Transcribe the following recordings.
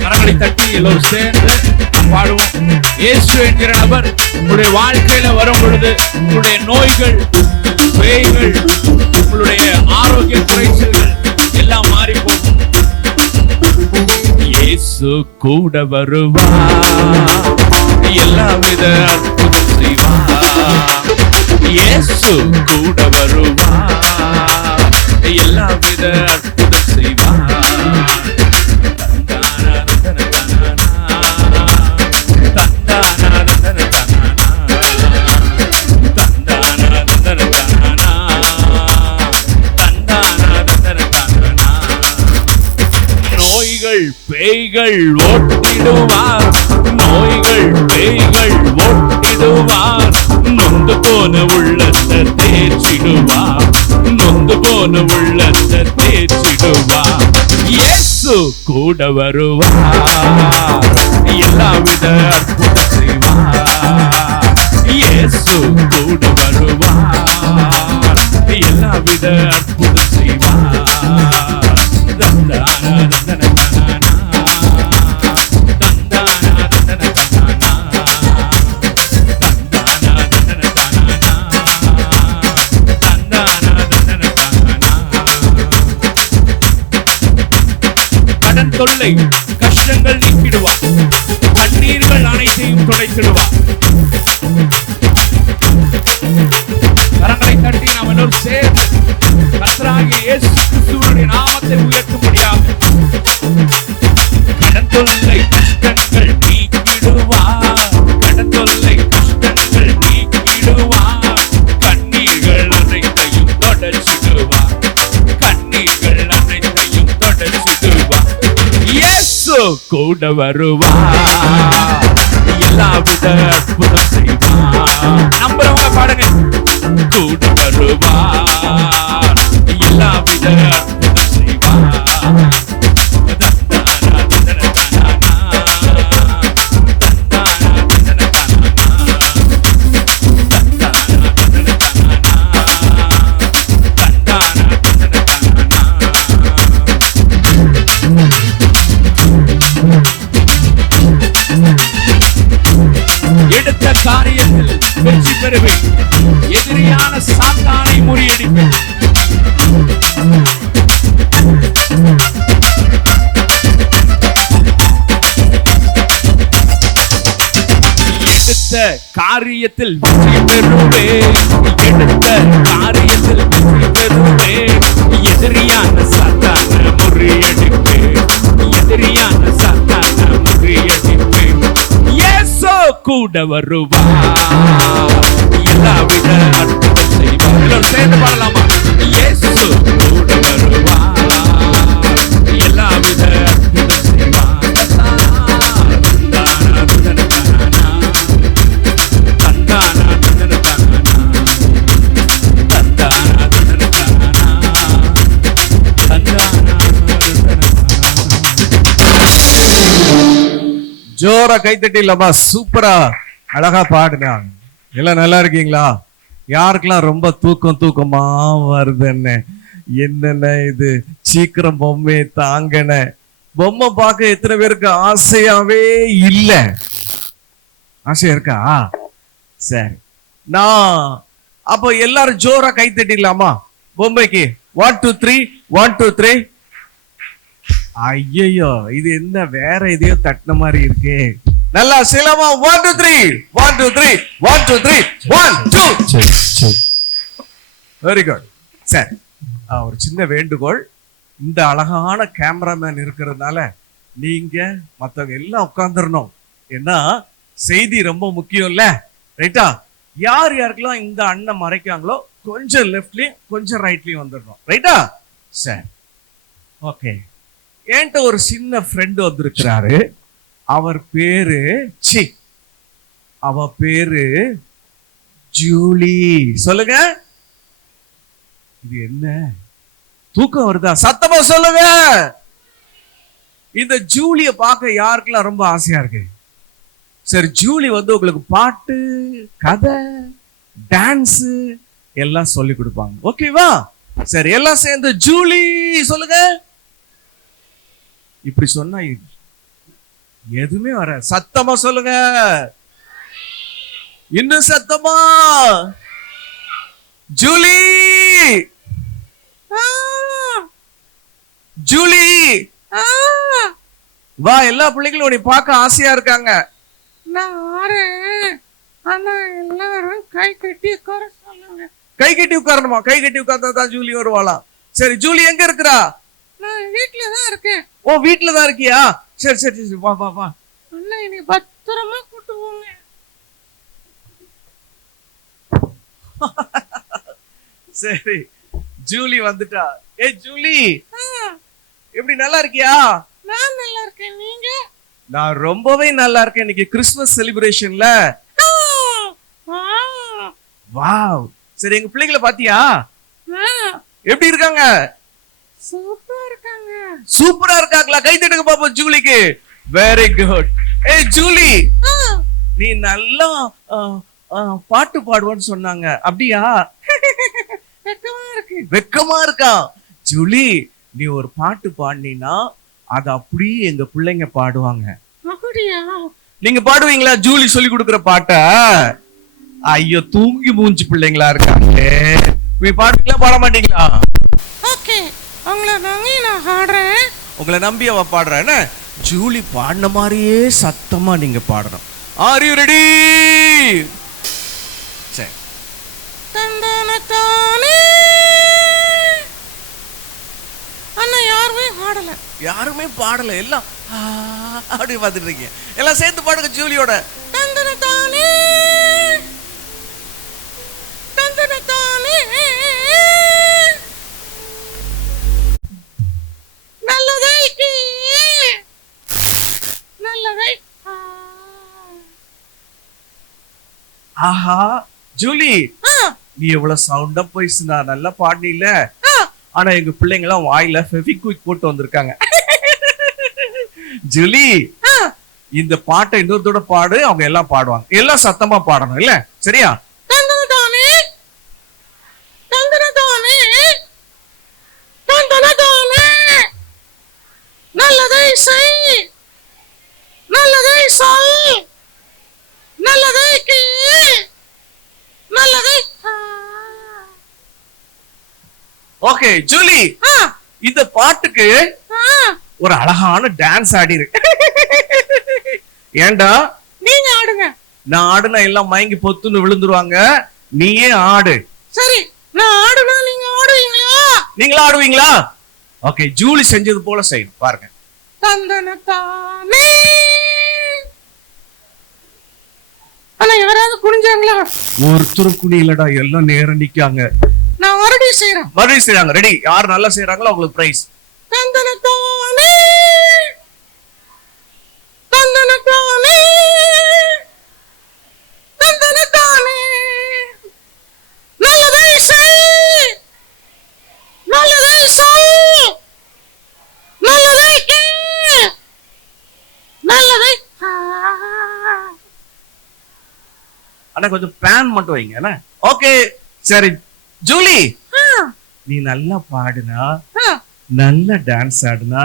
கரங்களை தட்டி எல்லோரும் சேர்ந்து பாடுவோம். இயேசு என்கிற நபர் உங்களுடைய வாழ்க்கையில வரும் பொழுது உங்களுடைய நோய்கள், பேய்கள், உங்களுடைய ஆரோக்கிய குறைச்சல்கள் எல்லாம் மாறி போகும். இயேசு கூட வருவார், எல்லாவித அற்புதம் செய்வார். இயேசு கூட வருவார், எல்லாவித அற்புதம் செய்வார். பேய்கள் ஓட்டிடுவார், நோய்கள் பேய்கள் ஓட்டிடுவார். நொந்து போன உள்ளத்தை தேற்றிடுவார், நொந்து போன உள்ளத்தை தேற்றிடுவார். இயேசு கூட வருவார், எல்லாவித அற்புதம் செய்வார். இயேசு கூட வருவார், எல்லாவித அற்புதம் செய்வார். தொல்லை கஷ்டங்கள் நீக்கிடுவார், கண்ணீர்கள் அனைத்தையும் துடைத்திடுவார். கரங்களை தட்டி நாம் எல்லோரும் சேர்ந்து கர்த்தராகிய இயேசு கிறிஸ்துவினுடைய நாமத்தை உயர்த்தும்படியாக கடன் தொல்லை கஷ்டங்கள் நீக்கிடுவார், கடன் தொல்லை கஷ்டங்கள் நீக்கிடுவார். கண்ணீர்கள் அனைத்தையும் தொடச்சிடுவார், கண்ணீர்கள் அனைத்தையும் தொடச்சிடுவார். இயேசு கூட வருவார், எல்லாவித அற்புதம் செய்வார். நம்புறவங்க பாடுங்க. கூட வருவார், எல்லாவித அற்புதம் செய்வார். எடுத்த காரியத்தில் வெற்றி பெறுவேன், எதிரியான சாத்தானை முறியடிப்பேன். எடுத்த காரியத்தில் வெற்றி பெறுவேன், எடுத்த காரியத்தில் வெற்றி பெறுவேன். எதிரியான சாத்தானை முறியடிப்பேன், எதிரியான சாத்தானை முறியடிப்பேன். இயேசு கூட வருவார், எல்லாவித அற்புதம் செய்வார். எல்லாரும் சேர்ந்து பாடலாமா? இயேசு கூட வருவார், எல்லாவித அற்புதம் செய்வார். ஜோரா கைத்தட்டி இல்லப்பா, சூப்பரா அழகா பாடுங்க. எல்லாம் நல்லா இருக்கீங்களா? யாருக்கெல்லாம் ரொம்ப தூக்கமா வருதுன்னு, என்னென்ன இது சீக்கிரம் பொம்மை தாங்கன. பொம்மை பார்க்க எத்தனை பேருக்கு ஆசையாவே இல்ல? ஆசையா இருக்கா? சரி, நான் அப்போ எல்லாரும் ஜோரா கைத்தட்டிடலாமா பொம்மைக்கு? 1 2 3 1 2 3. ஐயோ, இது என்ன வேற எதையோ தட்டின மாதிரி இருக்கு. நல்லா சிலமா 1 2 3 1 2 3 1 2 3 1 2. Very good. சரி, ஒரு சின்ன வேண்டுகோள். இந்த அழகான கேமராமேன் இருக்கிறதுனால நீங்க மத்தவங்க எல்லாம் உட்கார்ந்துடணும். ஏன்னா செய்தி ரொம்ப முக்கியம் இல்ல? ரைட்டா? யார் யாருக்கெல்லாம் இந்த அண்ணன் மறைக்காங்களோ கொஞ்சம் லெஃப்ட்லயும் கொஞ்சம் ரைட்லயும் வந்துடணும். ரைட்டா? சரி, ஓகே. என்கிட்ட ஒரு சின்ன ஃப்ரெண்டு வந்திருக்கிறாரு. அவர் பேரு அவ பேரு ஜூலி. சொல்லுங்க. இது என்ன தூக்கம் வருதா? சத்தமா சொல்லுங்க. இந்த ஜூலிய பார்க்க யாருக்கெல்லாம் ரொம்ப ஆசையா இருக்கு? சரி, ஜூலி வந்து உங்களுக்கு பாட்டு, கதை, டான்ஸ் எல்லாம் சொல்லி கொடுப்பாங்க. ஓகேவா? சரி, எல்லாம் சேர்ந்து ஜூலி சொல்லுங்க. இப்படி சொன்னா எதுவுமே வர. சத்தமா சொல்லுங்க, இன்னும் சத்தமா. ஜூலி, ஜூலி வா. எல்லா பிள்ளைகளும் உன்னை பார்க்க ஆசையா இருக்காங்க. நான் வரேன். ஆனா எல்லாரும் கை கட்டி உட்கார சொல்லுங்க. கை கட்டி உட்காரணுமா? கை கட்டி உட்கார்ந்தா தான் ஜூலி வருவாளாம். சரி, ஜூலி எங்க இருக்கிறா? நான் வீட்டுல தான் இருக்கேன். ஓ, வீட்டுல தான் இருக்கியா? சரி சரி சரி, வா வா வா. அண்ணா என்னை பத்திரமா கூட்டு போங்க. சரி, ஜூலி வந்துட்டா. ஏ ஜூலி, எப்படி நல்லா இருக்கியா? நான் நல்லா இருக்கேன். நீங்க? நான் ரொம்பவே நல்லா இருக்கேன். இன்னைக்கு கிறிஸ்துமஸ் செலிப்ரேஷன்ல. வாவ். சரி, எங்க பிள்ளைகளை பாத்தியா? எப்படி இருக்காங்க? சூப்பரா இருக்காங்க. சூப்பரா இருக்காங்களா? கை தட்டுங்க பாப்போம் ஜூலிக்கு. Very good. ஏய் ஜூலி, நீ நல்லா பாட்டு பாடுவான்னு சொன்னாங்க, அப்படியா? வெக்கமா இருக்கு. வெக்கமா இருக்கா? ஜூலி, நீ ஒரு பாட்டு பாடினா அது அப்படியே எங்க பிள்ளைங்க பாடுவாங்க. அப்படியா? நீங்க பாடுவீங்களா ஜூலி சொல்லி கொடுக்கிற பாட்ட? ஐயோ, தூங்கி மூஞ்சி பிள்ளைங்களா இருக்காங்க. நீ பாடுவீங்களா பாட மாட்டீங்களா? ஓகே, உங்களை நம்பி நான் பாடுறேன். உங்களை நம்பி அவ பாடுறேன். ஜூலி பாடின மாதிரியே சத்தமா நீங்க பாடணும். R you ready? சரி. தந்தனத்தானே. அண்ணா யாருமே பாடல. யாருமே பாடல, எல்லாம் அப்படி பார்த்துட்டு இருக்கீங்க. எல்லாம் சேர்ந்து பாடுங்க ஜூலியோட. தந்தனத்தானே தந்தனத்தானே நல்லதை நல்லதை. ஆஹா ஜூலி, நீ எவ்வளவு சவுண்டா போயிடுச்சுனா நல்லா பாடினில. ஆனா எங்க பிள்ளைங்க எல்லாம் வாயில ஃபெவிக்விக் போட்டு வந்திருக்காங்க. ஜூலி, இந்த பாட்டை இன்னொருத்தோட பாடு, அவங்க எல்லாம் பாடுவாங்க. எல்லாம் சத்தமா பாடணும், இல்ல? சரியா? தந்தனத்தானே தந்தனத்தானே தந்தனத்தானே நல்லதை செய் நல்லதை சொல் நல்லதை நல்லதை. ஓகே ஜூலி, இந்த பாட்டுக்கு ஒரு அழகான டான்ஸ் ஆடி இருக்கு. ஏண்டா? நீங்க ஆடுங்க. நான் ஆடுனா எல்லாம் மயங்கி பொத்துன்னு விழுந்துருவாங்க. நீயே ஆடு. சரி, நான் ஆடுனா நீங்க ஆடுவீங்களா? நீங்களா ஆடுவீங்களா? ஓகே, ஜூலி செஞ்சது போல செய்யணும், பாருங்க. தந்தனத்தானே. ஆனா யாராவது குனிஞ்சாங்களா? ஒருத்தரும் குனியலடா, எல்லாம் நேரம் நிக்காங்க. நான் மறுபடியும் செய்யறேன். மறுபடியும் செய்றாங்க. ரெடி? யார் நல்லா செய்யறாங்களோ அவங்களுக்கு பிரைஸ். தந்தனத்தானே தந்தனத்தானே தந்தனத்தானே நல்லதை செய் நல்லதை சொல் நல்லதை நல்லதை. ஆனா கொஞ்சம் பேன் மட்டும் வைங்க, என்ன? ஓகே சரி ஜூலி, நீ நல்லா பாடுனா, நல்ல டான்ஸ் ஆடுனா,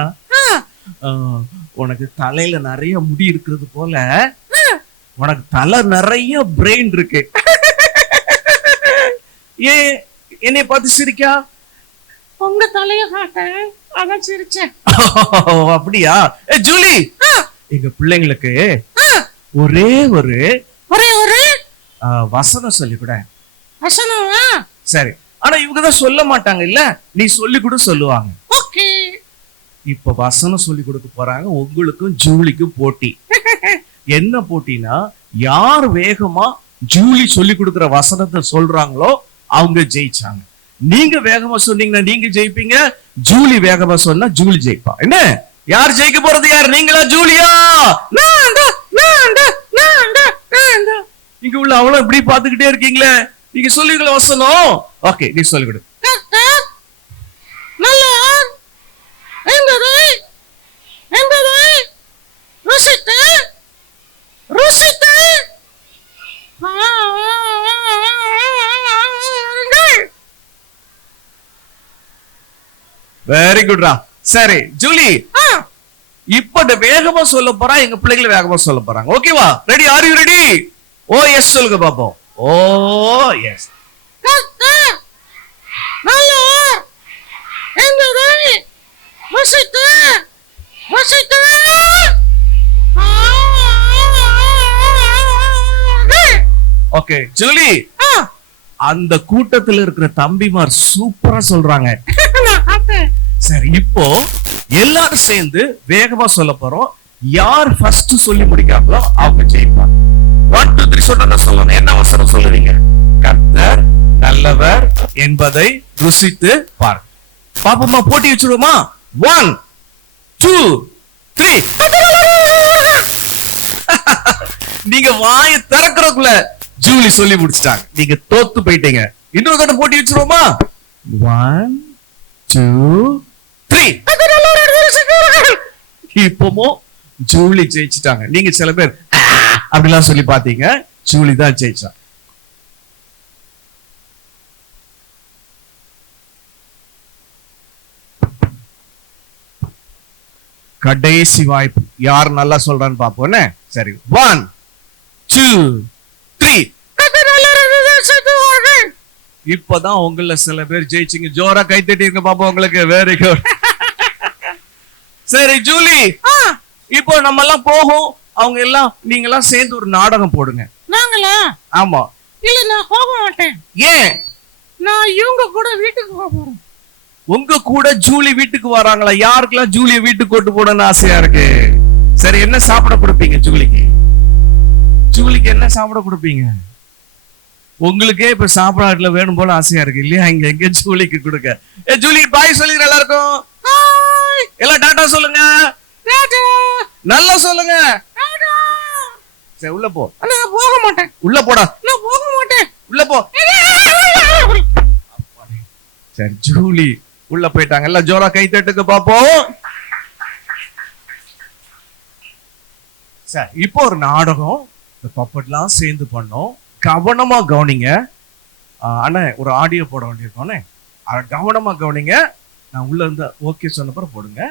உனக்கு தலையில நிறைய முடி இருக்கிறது போல உனக்கு தலை நிறைய பிரெயின் இருக்கு. ஏன் என்னை பார்த்து சிரிக்கா? உங்க தலைய காட்டேன், அதான் சிரிச்சேன். அப்படியா? ஜூலி, எங்க பிள்ளைங்களுக்கு ஒரே ஒரு ஒரே ஒரு வசனம் சொல்லி கூட. வசனமா? சரி, ஆனா இவங்க தான் சொல்ல மாட்டாங்க, இல்ல? நீ சொல்லி கூட சொல்லுவாங்க. ஓகே, இப்ப வசனம் சொல்லி கொடுக்க போறாங்க. உங்களுக்கும் ஜூலிக்கும் போட்டி. என்ன போட்டினா, யார் வேகமா ஜூலி சொல்லி கொடுக்கிற வசனத்தை சொல்றாங்களோ அவங்க ஜெயிச்சாங்க. நீங்க வேகமா சொன்னீங்கன்னா நீங்க ஜெயிப்பீங்க, ஜூலி வேகமா சொன்னா ஜூலி ஜெயிப்பா. என்ன? யார் ஜெயிக்க போறது? யார், நீங்களா ஜூலியா? இங்க உள்ள அவ்வளவு இப்படி பாத்துக்கிட்டே இருக்கீங்களே, நீங்க சொல்லுங்கள வசனம். ஓகே, நீ சொல்லி கொடு. வெரி குட்ரா. சரி ஜூலி, இப்ப வேகமா சொல்ல போறா, எங்க பிள்ளைகளை வேகமா சொல்ல போறாங்க. ஓகேவா? Ready? Are you ready? Oh yes சொல்லுங்க பாப்போம். ஓ எஸ். ஓகே ஜூலி, அந்த கூட்டத்துல இருக்கிற தம்பிமார் சூப்பரா சொல்றாங்க. சரி, இப்போ எல்லாரும் சேர்ந்து வேகமா சொல்ல போறோம். யார் ஃபர்ஸ்ட் சொல்லி முடிக்காங்களோ அவங்க ஜெயிப்பாங்க. 1 2 3 சொன்னா சொல்லணும். என்ன வசனம் சொல்லுவீங்க? கர்த்தர் நல்லவர் என்பதை ருசித்து பார். பாப்போமா, போட்டி வச்சிருவோமா? 1 2 3. நீங்க வாயை திறக்கறதுக்குள்ள ஜூலி சொல்லி முடிச்சிட்டாங்க. நீங்க தோத்து போயிட்டீங்க. இன்னொரு தடவை போட்டி வச்சிருவோமா? 1 2 3. இப்போமோ ஜூலி ஜெயிச்சிட்டாங்க. நீங்க சில பேர் அப்படிலாம் சொல்லி பாத்தீங்க. ஜூலி தான் ஜெயிச்சா. கடைசி வாய்ப்பு. யார் நல்லா சொல்றான்னு பாப்போம். சரி, 1 2 3. இப்பதான் உங்கள சில பேர் ஜெயிச்சிங்க. ஜோரா கை தட்டிருங்க பாப்போம் உங்களுக்கு. Very good. சரி ஜூலி, இப்போ நம்ம எல்லாம் போகும். அவங்க எல்லாம் நீங்க எல்லாம் சேர்ந்து ஒரு நாடகம் போடுங்க. நாங்களா? ஆமா. இல்ல, நான் போக மாட்டேன். ஏன்? நான் இவங்க கூட வீட்டுக்கு போக போறேன். உங்க கூட ஜூலி வீட்டுக்கு வராங்களா? யாருக்கெல்லாம் ஜூலிய வீட்டுக்கு கொண்டு போடணும்னு ஆசையா இருக்கு? சரி, என்ன சாப்பிட கொடுப்பீங்க ஜூலிக்கு? ஜூலிக்கு என்ன சாப்பிட கொடுப்பீங்க? உங்களுக்கே இப்ப சாப்பாடுல வேணும் போல ஆசையா இருக்கு இல்லையா? இங்க எங்க ஜூலிக்கு கொடுக்க. ஜூலி பாய் சொல்லிடுற எல்லாருக்கும். எல்லாம் டாடா சொல்லுங்க. நல்லா சொல்லுங்க. சரி, உள்ள போ. நான் போக மாட்டேன். உள்ள போடா. நான் போக மாட்டேன். உள்ள போ. சரி, ஜூலி உள்ள போயிட்டாங்க. எல்லாம் ஜோரா கை தட்டுக்கு பாப்போம். சரி, இப்போ ஒரு நாடகம். இந்த பப்பட்லாம் சேர்ந்து பண்ணோம். கவனமா கவனிங்க. அண்ணா ஒரு ஆடியோ போட வேண்டியிருக்கோன்னே, கவனமா கவனிங்க. நான் உள்ள இருந்து ஓகே சொன்னப்பறம் போடுங்க.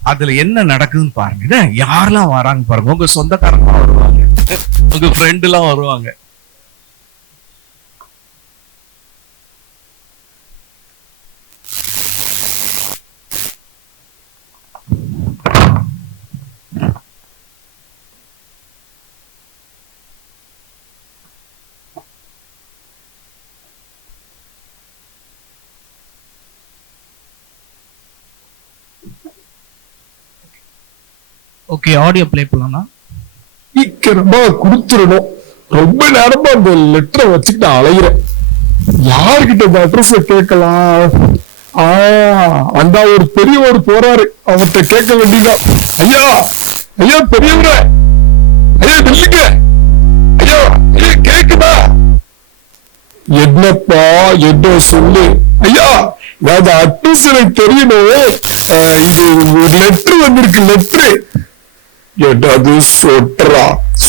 அதுல என்ன நடக்குதுன்னு பாருங்க. யாரெல்லாம் வராங்க பாருங்க. உங்க சொந்தக்காரங்க வருவாங்க, உங்க ஃப்ரெண்ட் எல்லாம் வருவாங்க. ஓகே, ஆடியோ ப்ளே பண்ணலாம்னா? சீக்கிரமா குடுத்துடணும். ரொம்ப நேரமா அந்த லெட்டரை வச்சுக்கிட்டு அலையிறேன். யாருக்கிட்ட இந்த அட்ரஸ் கேட்கலாம்? அந்த ஒரு பெரியவர் போறாரு, அவர்கிட்ட கேட்க வேண்டியதான். ஐயா, ஐயா பெரியவர, ஐயா நில்லுங்க. ஐயா, ஐயா கேக்குதா? என்னப்பா, என்ன சொல்லு. ஐயா, அந்த அட்ரஸ் எனக்கு தெரியணும். இது ஒரு லெட்டர் வந்திருக்கு. லெட்டரு என்னது?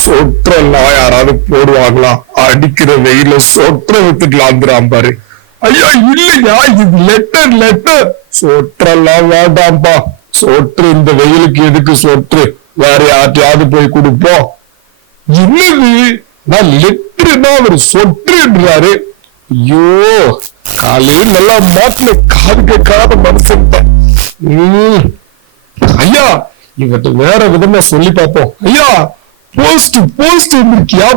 சொற்றெல்லாம் யாராவது போடுவாங்களா? அடிக்கிற வெயில சொற்ற வித்துக்கலாம் பாரு. ஐயா இல்லையா, இது லெட்டர். சொற்றெல்லாம் வேண்டாம்பா. சொற்று இந்த வெயிலுக்கு எதுக்கு சொற்று? வேற யார்ட்டையாவது போய் கொடுப்போம். என்னது, நான் லெட்டர்னா அவர் சொற்றுன்றாரு. ஐயோ, காலையில் நல்லா மாட்டுல காது கேட்காத மனுஷன். ஐயா, இவர்கிட்ட வேற விதமா சொல்லி பார்ப்போம். ஐயா, போஸ்ட் இருக்கியா?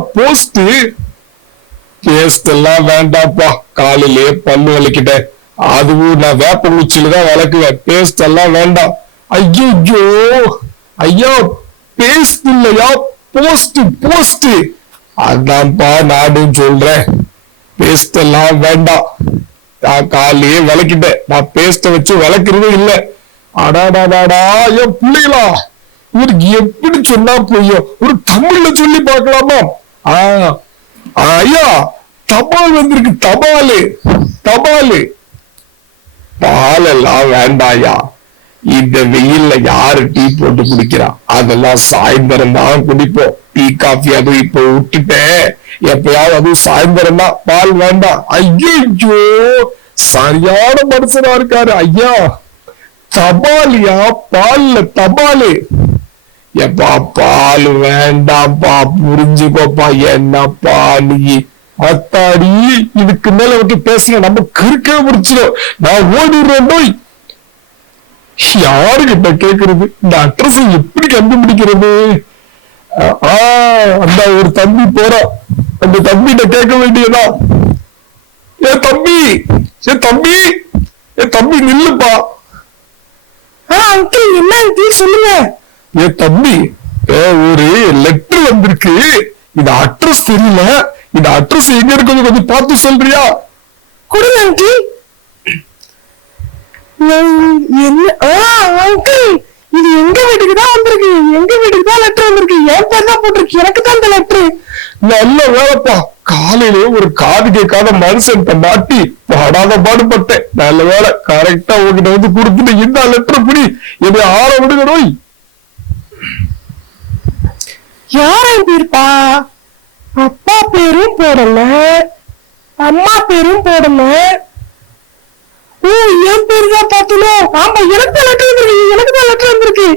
போஸ்ட் எல்லாம் வேண்டாப்பா. காலையிலேயே பல்லு விளக்கிட்டேன். அதுவும் நான் வேப்ப மூச்சில தான் விளக்குவேன். பேஸ்ட் எல்லாம் வேண்டாம். ஐயோ ஐயா, பேஸ்ட் இல்லையா, போஸ்ட். அதான்ப்பா நானும் சொல்றேன். பேஸ்ட் எல்லாம் வேண்டாம். நான் காலையே விளக்கிட்டேன். நான் பேஸ்ட வச்சு விளக்குறதும் இல்லை. அடாடாடாடா, என் பிள்ளைகளா, இவருக்கு எப்படி சொன்னா புரியும்? ஒரு தமிழ்ல சொல்லி பார்க்கலாமா? ஐயா, தபால் வந்திருக்கு. தபாலு. பால் எல்லாம் வேண்டாயா. இந்த வெயில்ல யாரு டீ போட்டு குடிக்கிறா? அதெல்லாம் சாயந்தரம் தான் குடிப்போம். டீ காஃபி அதுவும் இப்ப விட்டுட்டேன். எப்பயாவது அதுவும் சாயந்தரம் தான். பால் வேண்டாம். ஐயோ, சரியான மனுஷனா இருக்காரு. ஐயா, தபாலியா? பால்ல தபாலு? எப்பா பால் வேண்டாம்ப்பா, புரிஞ்சுக்கோப்பா. என்னப்பா நீ அத்தாடி, இதுக்கு மேல வந்து பேசுங்க, நம்ம கருக்கே முடிச்சிடும். நான் ஓடிடுறேன். நோய் யாருகிட்ட கேக்குறது? இந்த அட்ரஸ் எப்படி கண்டுபிடிக்கிறது? அந்த ஒரு தம்பி போறான், அந்த தம்பிகிட்ட கேட்க வேண்டியதா? ஏன் தம்பி, ஏன் தம்பி, ஏன் தம்பி நில்லுப்பா. அங்கிள் என்ன அங்கிள் சொல்லுங்க. ஏன் தம்பி, ஒரு லெட்டர் வந்திருக்கு, இது அட்ரஸ் தெரியல, இந்த அட்ரஸ் எங்க இருக்குது கொஞ்சம் பார்த்து சொல்றியா? கொடுங்க அங்கிள். அங்கிள் இது எங்க வீட்டுக்கு தான் வந்திருக்கு, எங்க வீட்டுக்கு தான் லெட்டர் வந்திருக்கு. என் பேர் தான் போட்டிருக்கு, எனக்கு தான் இந்த லெட்டர். நல்ல வேலைப்பா, காலையிலே ஒரு காது கேட்காத மனுஷன் மாட்டி பாடாத பாடுபட்டேன். நல்ல வேலை, கரெக்டா உங்ககிட்ட வந்து கொடுத்துட்டு இந்த லெட்டர் புடி, என்னை ஆள விடுங்க. நோய் யாரை பேருப்பா? அப்பா பேரும் போடல, அம்மா பேரும் போடல. ஓ, என் பேரு தான் பார்த்தணும். ஆமா, எனக்கு தான் லெட்டர் வந்திருக்கு, எனக்கு தான் லெட்டர் வந்திருக்கு.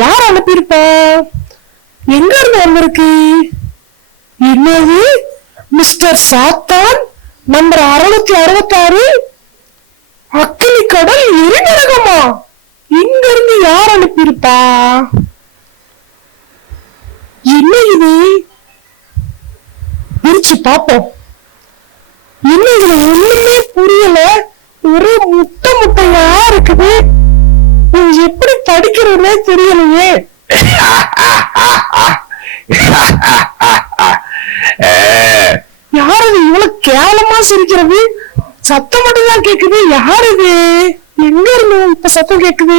யார் அனுப்பியிருப்பா? எங்க இருந்து வந்திருக்கு? என்னது, மிஸ்டர் சாத்தான், நம்பர் 666, அக்கினி கடல் எரிநரகமா? இங்க இருந்து யார் அனுப்பியிருப்பா? என்ன இது? பிரிச்சு பாப்போம். என்ன இதுல ஒண்ணுமே புரியல, ஒரே முட்டை முட்டையா இருக்குது. இது எப்படி படிக்கிறதுனே தெரியலையே. யார் இது இவ்வளவு கேவலமா சிரிக்கிறது? சத்தம் மட்டும் தான் கேக்குது. யார் இது? எங்க இருந்து இப்ப சத்தம் கேக்குது?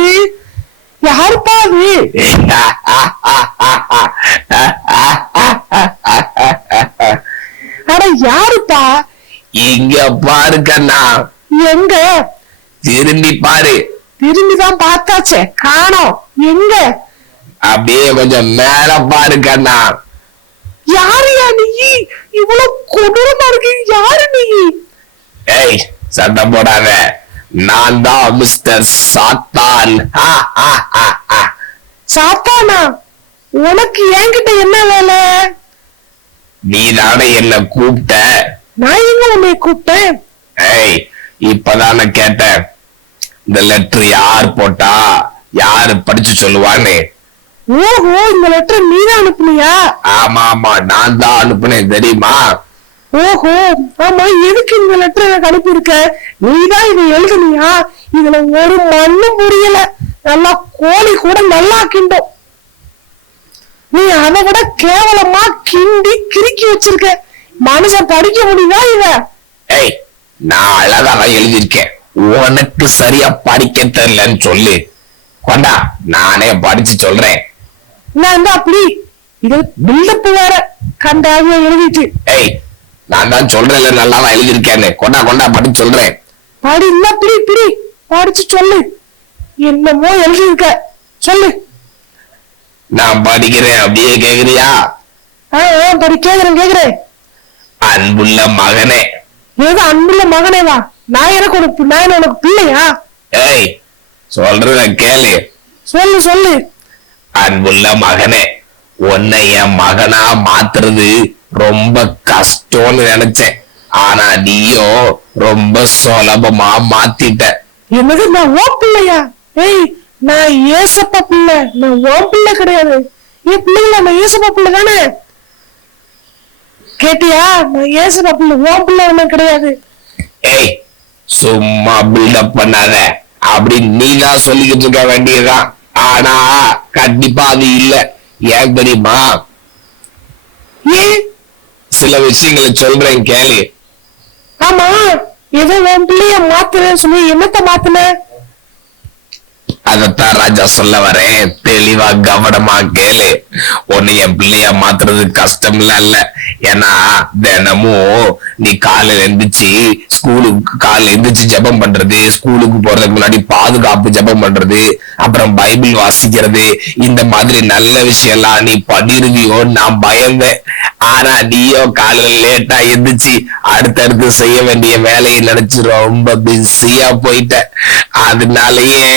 யாருப்பா அது? அட யாருப்பா? இங்க பாரு கண்ணா. எங்க? திரும்பி பாரு. திரும்பிதான் பார்த்தாச்சே, காணோம். எங்க? அப்படியே கொஞ்சம் மேல பாரு கண்ணா. யாருயா நீ? இவ்வளவு கொடூரமா இருக்கு. யாரு நீ? ஏய், சத்தம் போடாத. நான் தான் மிஸ்டர் சாத்தான். சாத்தானா? உனக்கு என்கிட்ட என்ன வேலை? நீ தானே என்ன கூப்பிட்ட. நான் எங்க உன்னை கூப்பிட்டேன்? ஏய், இப்பதானே கேட்டேன், இந்த லெட்டர் யார் போட்டா, யாரு படிச்சு சொல்லுவான்னு. ஓஹோ, இந்த லெட்டர் நீதான் அனுப்புனியா? ஆமா ஆமா, நான் தான் அனுப்புனேன் தெரியுமா? ஓஹோ, ஆமா. எதுக்கு இந்த லெட்டர் எனக்கு அனுப்பியிருக்க? நீதான் இதை எழுதுனியா? இதுல ஒரு மண்ணும் புரியல. நல்லா கோழி கூட நல்லா கிண்டும். நீ அதை விட கேவலமா கிண்டி கிறுக்கி வச்சிருக்க. மனுஷன் படிக்க முடியுதா இத? ஏய், நான் அழகாதான் எழுதியிருக்கேன். உனக்கு சரியா படிக்க தெரியலன்னு சொல்லு. கொண்டா, நானே படிச்சு சொல்றேன். நான் தான் அப்படி இது பில்டப் வேற கண்டாக எழுதிட்டு. ஏய், நான் தான் சொல்றேன்ல, நல்லாதான் எழுதியிருக்கேன்னு. கொண்டா கொண்டா படிச்சு சொல்றேன். படி இல்ல, பிடி பிடி படிச்சு சொல்லு. என்னமோ எழுதியிருக்க, சொல்லு. நான் படிக்கிறேன், அப்படியே கேக்குறியா? படி, கேக்குறேன். அன்புள்ள மகனே. ஏதோ அன்புள்ள மகனேவா? நான் உனக்கு பிள்ளையா? ஏய், சொல்றத கேளு. சொல்லு. அன்புள்ள மகனே, உன்னை என் மகனா மாத்துறது ரொம்ப கஷ்டம்னு நினைச்சேன். ஆனா நீயோ ரொம்ப சுலபமா மாத்திட்ட. என்னது, நான் ஓ பிள்ளையா? ஏய், நான் ஏசப்பா பிள்ளை, நான் ஓ பிள்ளை கிடையாது. என் பிள்ளைங்கள நான் ஏசப்பா பிள்ளை தானே. கேட்டியா? நான் ஏசப்பா பிள்ளை, ஓ பிள்ளை ஒண்ணும் கிடையாது. ஏய், சும்மா பில்டப் பண்ணாத. அப்படி நீதான் சொல்லிக்கிட்டு இருக்க வேண்டியதுதான். ஆனா கண்டிப்பா அது இல்ல. ஏன் தெரியுமா? ஏன்? சில விஷயங்களை சொல்றேன் கேளு. ஆமா, ஏதோ உன் பிள்ளைய மாத்துறேன்னு சொல்லி என்னத்த மாத்துன? அதத்தான் ராஜா சொல்ல வரேன். தெளிவா கவனமா கேளு. ஒண்ணு, என் பிள்ளைய மாத்துறது கஷ்டம் இல்ல. ஏன்னா தினமும் நீ காலையில எந்திரிச்சு காலையில எந்திரிச்சு ஜெபம் பண்றது, ஸ்கூலுக்கு போறதுக்கு முன்னாடி பாதுகாப்பு ஜெபம் பண்றது, அப்புறம் பைபிள் வாசிக்கிறது, இந்த மாதிரி நல்ல விஷயம் எல்லாம் நீ பண்ணிருவியோ நான் பயந்தேன். ஆனா நீயோ காலையில லேட்டா எந்திரிச்சு அடுத்தடுத்து செய்ய வேண்டிய வேலையை நினைச்சு ரொம்ப பிஸியா போயிட்ட. அதனாலயே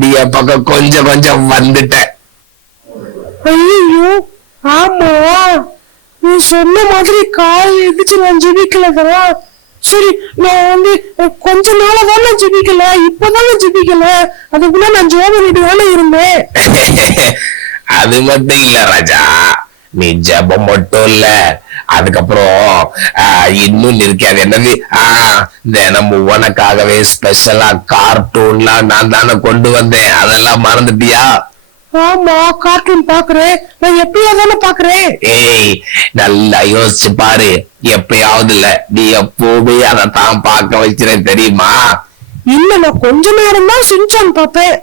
நீ பக்கம் கொஞ்சம் கொஞ்சம் வந்துட்டேன். ஐயோ ஆமா, நீ சொன்ன மாதிரி காலை எதிர்த்து நான் ஜெபிக்கலதான். சரி, நான் கொஞ்ச நாளா தானே ஜெபிக்கல, இப்பதானே ஜெபிக்கல, அதுக்குள்ள நான் ஜெபம் பண்ணிட்டு தானே இருந்தேன். அது மட்டும் இல்ல ராஜா, நீ ஜெபம் மட்டும் இல்ல, அதுக்கப்புறம் இன்னும் இருக்கு. அது என்னது, தினமும் உனக்காகவே ஸ்பெஷலா கார்ட்டூன்லாம் நான் தானே கொண்டு வந்தேன். அதெல்லாம் மறந்துட்டியா? ஆமா, கார்ட்டூன் பாக்குறேன், நான் எப்பயாவது தானே பாக்குறேன். ஏய், நல்லா யோசிச்சு பாரு. எப்பயாவது இல்ல, நீ எப்பவுமே அதைத்தான் பார்க்க வச்சிருக்க தெரியுமா? இல்ல, நான் கொஞ்ச நேரம் தான் சின்சான் பாப்பேன்.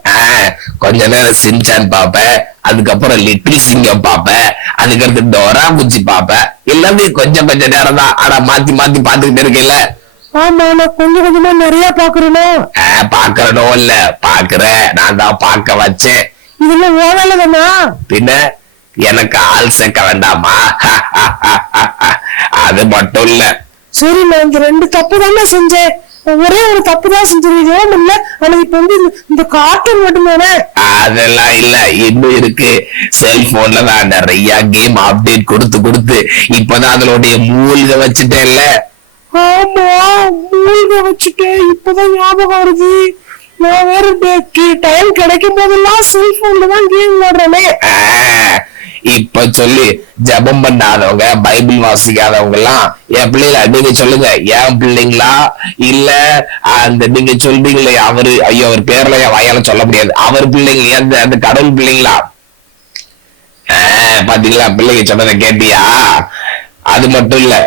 கொஞ்ச நேரம் சின்சான் பாப்பேன், அதுக்கப்புறம் லிட்டில் சிங்கம் பாப்பேன், அதுக்கடுத்து டோரா பூச்சி பாப்பேன். எல்லாமே கொஞ்சம் கொஞ்ச நேரம் தான், ஆனா மாத்தி மாத்தி பாத்துக்கிட்டு இருக்கல. ஆமா, நான் கொஞ்சம் கொஞ்சமா நிறைய பாக்குறேனோ. பாக்குறனோ இல்ல, பாக்குறேன், நான் தான் பார்க்க வச்சேன். இதெல்லாம் வேலை தானா? பின்ன எனக்கு ஆள் சேர்க்க வேண்டாமா? அது மட்டும் இல்ல. சரி, நான் இந்த 2 தப்பு தானே செஞ்சேன், ஒரே ஒரு தப்பு தான் செஞ்சிருக்கோம் இல்ல. ஆனா இப்ப இந்த கார்ட்டூன் மட்டும் தானே. அதெல்லாம் இல்ல, இன்னும் இருக்கு. செல்போன்ல நான் நிறைய கேம் அப்டேட் கொடுத்து கொடுத்து இப்பதான் அதனுடைய மூழ்க வச்சுட்டேன்ல. ஆமா, மூழ்க வச்சுட்டேன், இப்பதான் ஞாபகம் வருது. நான் வேற டைம் கிடைக்கும் போதெல்லாம் செல்போன்ல தான் கேம் விளையாடுறேனே. இப்ப சொல்லி ஜபம் பண்ணாதவங்க, பைபிள் வாசிக்காதவங்க எல்லாம் என் பிள்ளைங்களா நீங்க சொல்லுங்க, என் பிள்ளைங்களா இல்ல அந்த நீங்க சொல்றீங்களே அவரு, ஐயோ அவர் பேர்ல என் வாயால சொல்ல முடியாது, அவர் பிள்ளைங்க, அந்த கடவுள் பிள்ளைங்களா? பாத்தீங்களா, பிள்ளைங்க சொன்னதை கேட்டியா? அது மட்டும் இல்ல,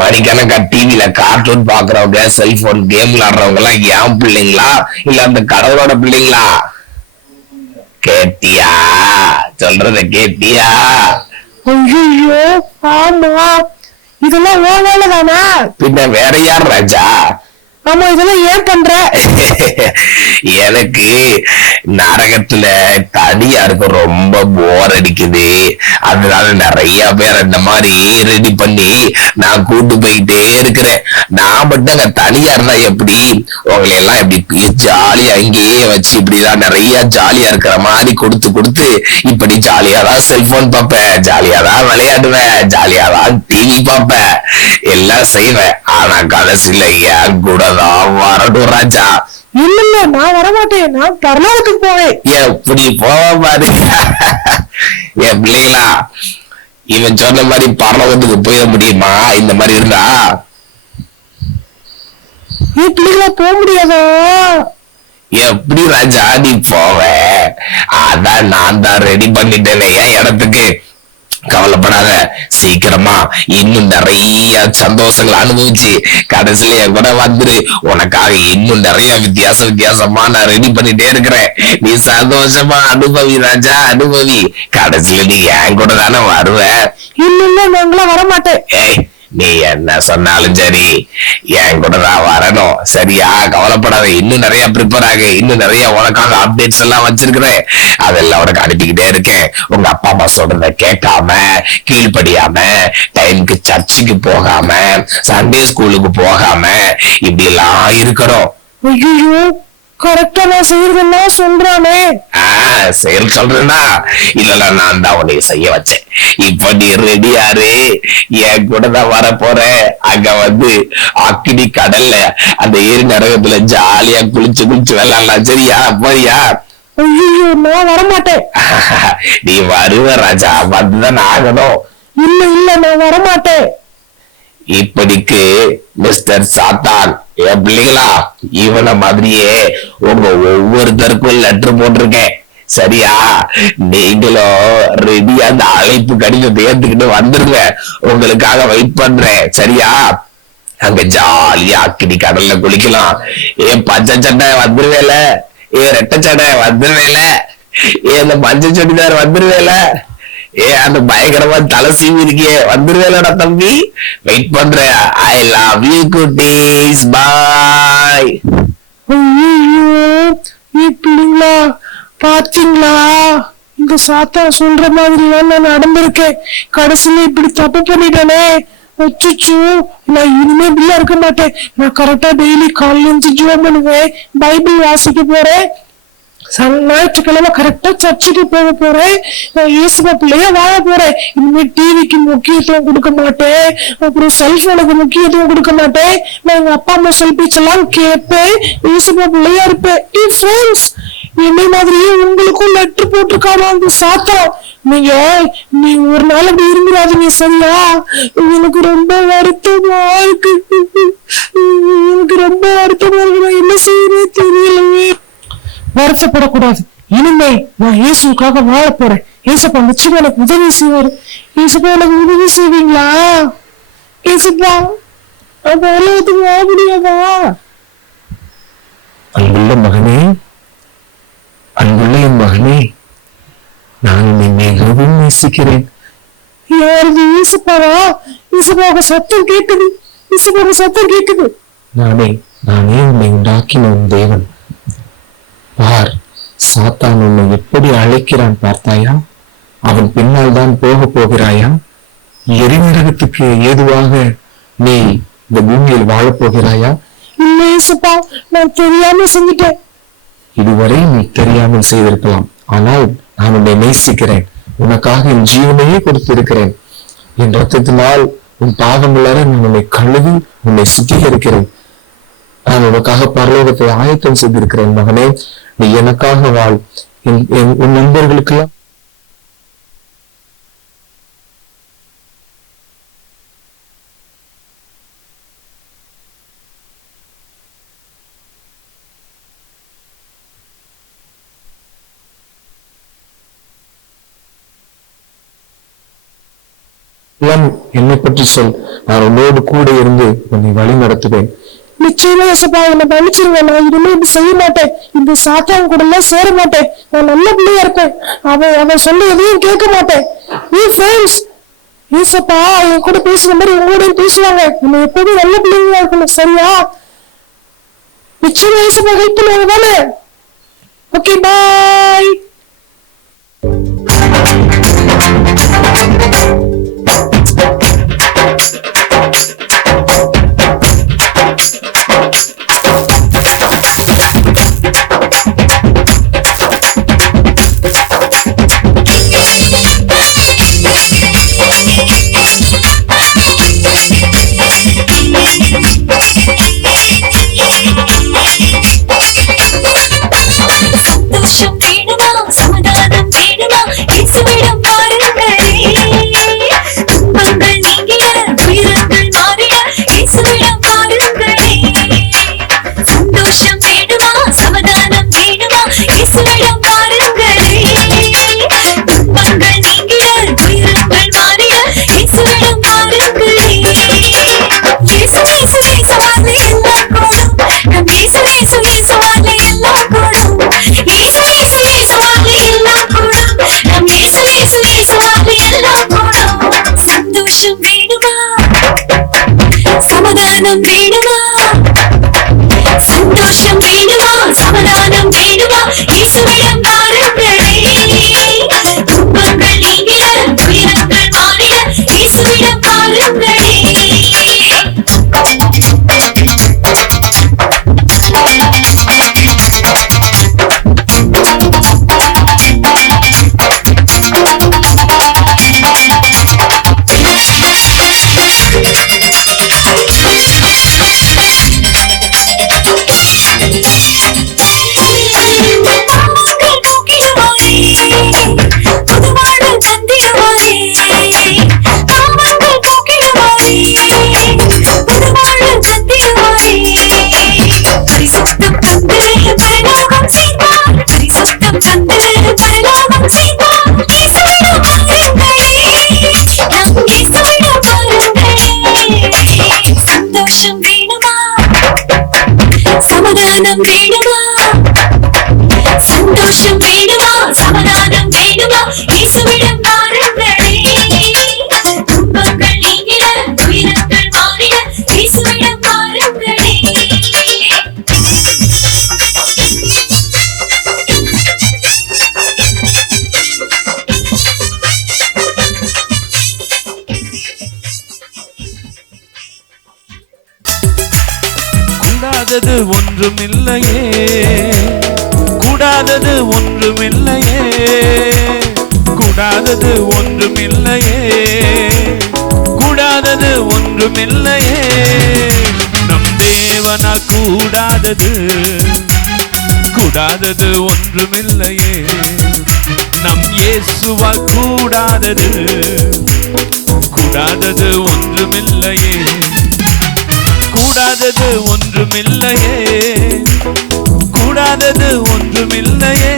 மணிக்கணக்கா டிவில கார்ட்டூன் பாக்குறவங்க, செல்போன் கேம் விளையாடுறவங்க எல்லாம் என் பிள்ளைங்களா இல்ல அந்த கடவுளோட பிள்ளைங்களா? கேட்டியா? சொல்றத கேட்டியா? ஐயோ ஆமா, இதெல்லாம் வேலை தானா? பின்ன வேற யார் ராஜா? ஆமா, இதெல்லாம் ஏன் பண்ற? எனக்கு நரகத்துல தனியா இருக்க ரொம்ப போர் அடிக்குது. அதனால நிறைய பேர் இந்த மாதிரி ரெடி பண்ணி நான் கூட்டு போயிட்டே இருக்கிறேன். நான் மட்டும் அங்க தனியா இருந்தா எப்படி? உங்களை எல்லாம் எப்படி ஜாலியா இங்கேயே வச்சு இப்படிதான் நிறைய ஜாலியா இருக்கிற மாதிரி கொடுத்து கொடுத்து இப்படி ஜாலியா தான் செல்போன் பார்ப்பேன், ஜாலியா தான் விளையாடுவேன், ஜாலியா தான் டிவி பார்ப்பேன், எல்லாம் செய்வேன். ஆனா கடைசியில என் கூட தான் வரணும் ராஜா. இல்ல, நான் வரமாட்டேன், நான் பரலோகத்துக்கு போவேன். எப்படி போவ பாரு என் பிள்ளைங்களா, இவன் சொன்ன மாதிரி பரலோகத்துக்கு போயிட முடியுமா இந்த மாதிரி இருந்தா? பிள்ளைங்களா போக முடியாதா? எப்படி ராஜா நீ போவ? அதான் நான் தான் ரெடி பண்ணிட்டேனே என் இடத்துக்கு. கவலைப்படாத, சீக்கிரமா இன்னும் நிறைய சந்தோஷங்களை அனுபவிச்சு கடைசியில என் கூட வந்துரு. உனக்காக இன்னும் நிறைய வித்தியாசமா நான் ரெடி பண்ணிட்டே இருக்கிறேன். நீ சந்தோஷமா அனுபவி ராஜா, அனுபவி. கடைசியில நீ என் கூட தானே வருவ. இல்ல, நாங்களாம் வரமாட்டேன். ஏய், நீ என்ன சொன்னாலும் சரி என் கூட தான் வரணும், சரியா? கவலைப்படாத, இன்னும் நிறைய ப்ரிப்பேர் ஆகு, இன்னும் நிறைய உனக்காக அப்டேட்ஸ் எல்லாம் வச்சிருக்கிறேன், அதெல்லாம் உனக்கு அனுப்பிக்கிட்டே இருக்கேன். உங்க அப்பா அம்மா சொல்றத கேட்காம, கீழ்படியாம, டைமுக்கு சர்ச்சுக்கு போகாம, சண்டே ஸ்கூலுக்கு போகாம இப்படி எல்லாம் இருக்கணும். ஐயோ, கரெக்டா நான் செய்யறதெல்லாம் சொல்றானே. செயல் சொல்றேன்னா இல்ல, நான் தான் உன்னை செய்ய வச்சேன். இப்ப நீ ரெடியாரு, என் கூட தான் வர போறேன். அங்க அக்கினி கடல்ல அந்த ஏரி நரகத்துல ஜாலியா குளிச்சு விளையாடலாம், சரியா? போறியா? ஐயோ, நான் வரமாட்டேன். நீ வருவ ராஜா, வந்துதான் ஆகணும். இல்ல, நான் வரமாட்டேன். இப்படிக்கு மிஸ்டர் சாத்தான், என் பிள்ளைங்களா, இவனை மாதிரியே உங்க ஒவ்வொருத்தருக்கும் லெட்டர் போட்டிருக்கேன், சரியா? நீங்களும் ரெடியா அந்த அழைப்பு கடிதத்தை ஏத்துக்கிட்டு வந்துருங்க. உங்களுக்காக வெயிட் பண்றேன், சரியா? அங்க ஜாலியா அக்கினி கடல்ல குளிக்கலாம். ஏன் பச்சை சட்டை வந்துருவேல, ஏன் ரெட்டை சட்டை வந்துருவேல, ஏன் அந்த மஞ்சள் சொடிதார் வந்துருவேல, அந்த பயங்கரமா தலை சீவி இருக்கியே வந்துருவேலடா தம்பி. வெயிட் பண்றேன். ஐ லவ் யூ குட்டீஸ், பாய். பிள்ளைங்களா, பாத்தீங்களா, இந்த சாத்தா சொல்ற மாதிரி நான் நடந்திருக்கேன். கடைசியில இப்படி தப்பு பண்ணிட்டேனே. அச்சோ, நான் இனிமே இப்படியா இருக்க மாட்டேன். நான் கரெக்டா டெய்லி காலையில இருந்து ஜெபம் பண்ணுவேன், பைபிள் வாசிக்க போறேன். ஞாயிற்றுக்கிழமை கரெக்டா சர்ச்சுக்கு போக போறேன். இயேசுபா பிள்ளையா வாழ போறேன். இனிமே டிவிக்கு முக்கியத்துவம் கொடுக்க மாட்டேன். அப்புறம் செல்போனுக்கு முக்கியத்துவம் கொடுக்க மாட்டேன். நான் எங்க அப்பா அம்மா சொல் பேச்செல்லாம் கேட்பேன். இயேசுபா பிள்ளையா இருப்பேன். என்னை மாதிரியே உங்களுக்கும் லெட்டர் போட்டிருக்கானா அந்த சாத்தான். நீ ஒரு நாள் அப்படி இருந்துடாதீங்க சரியா? எனக்கு ரொம்ப வருத்தமா இருக்கு. நான் என்ன செய்யறே தெரியலையே. வருத்தப்படக்கூடாது. இனிமே நான் இயேசுக்காக வாழ போறேன். இயேசுப்பா நிச்சயமா எனக்கு உதவி செய்வாரு. இயேசுப்பா எனக்கு உதவி செய்வீங்களா? இயேசுப்பா அந்த உலகத்துக்கு வாழ முடியாதா? அன்புள்ள மகனே, அன்புள்ள என் மகனே, நான் உன்னை மிகவும் நேசிக்கிறேன். யாரு? இயேசுப்பாவா? இயேசுப்பாவுக்கு சத்தம் கேட்குது. இயேசுப்பாவுக்கு சத்தம் கேட்குது. நானே உன்னை உண்டாக்கின உன் தேவன். பார், சாத்தான் உன்னை எப்படி அழைக்கிறான் பார்த்தாயா? அவன் பின்னால் தான் போகிறாயா? எரிநரகத்துக்கு ஏதுவாக நீ இந்த பூமியில் வாழப் போகிறாயா? இல்லை இயேசுப்பா, நான் தெரியாம செஞ்சுட்டேன். இதுவரை நீ தெரியாமல் செய்திருக்கலாம். ஆனால் நான் உன்னை நேசிக்கிறேன். உனக்காக என் ஜீவனையே கொடுத்திருக்கிறேன். என் ரத்தத்தினால் உன் பாவங்கள நான் உன்னை கழுவி உன்னை சுத்திகரிக்கிறேன். நான் உனக்காக பரலோகத்தை ஆயத்தம் செய்திருக்கிறேன். மகனே, நீ எனக்காக வாழ். உன் நண்பர்களுக்கெல்லாம் என்னை பற்றி சொல். நான் உன்னோடு கூட இருந்து உன்னை வழி நடத்துவேன். நிச்சயமா இயேசுப்பா, என்னை மன்னிச்சிருங்க. நான் இனிமே இப்படி செய்ய மாட்டேன். இந்த சாத்தான் கூட எல்லாம் சேர மாட்டேன். நான் நல்ல பிள்ளையா இருப்பேன். அவன் சொல்லி எதையும் கேட்க மாட்டேன். இயேசுப்பா என் கூட பேசுற மாதிரி உங்களோட பேசுவாங்க. நம்ம எப்போதும் நல்ல பிள்ளைங்களா இருக்கணும் சரியா? நிச்சயமா இயேசுப்பா ஹெல்ப் பண்ணுவாங்க தானே? ஓகே, பாய். சமாதானம் வேணுமா? சந்தோஷம் வேணுமா? சமாதானம் வேணுமா? இயேசுவிடம் வாருங்களே. துன்பங்கள் நீங்கிட, துயரங்கள் மாறிட, இயேசுவிடம் வாருங்களே. சமாதானம் வேணுமா? சந்தோஷம் வேணுமா? சமாதானம் வேணுமா? இயேசுவிடம் வாருங்களே. துன்பங்கள் நீங்கிட, துயரங்கள் மாறிட, இயேசுவிடம் வாருங்களே. கூடாதது ஒன்றுமில்லையே, கூடாதது ஒன்றுமில்லையே, கூடாதது ஒன்றுமில்லையே, கூடாதது ஒன்றுமில்லையே. நம் தேவனால் கூடாதது, கூடாதது ஒன்றுமில்லையே. நம் இயேசுவால் கூடாதது, கூடாதது ஒன்றுமில்லையே, கூடாதது ஒன்றுமில்லையே, கூடாதது ஒன்றுமில்லையே,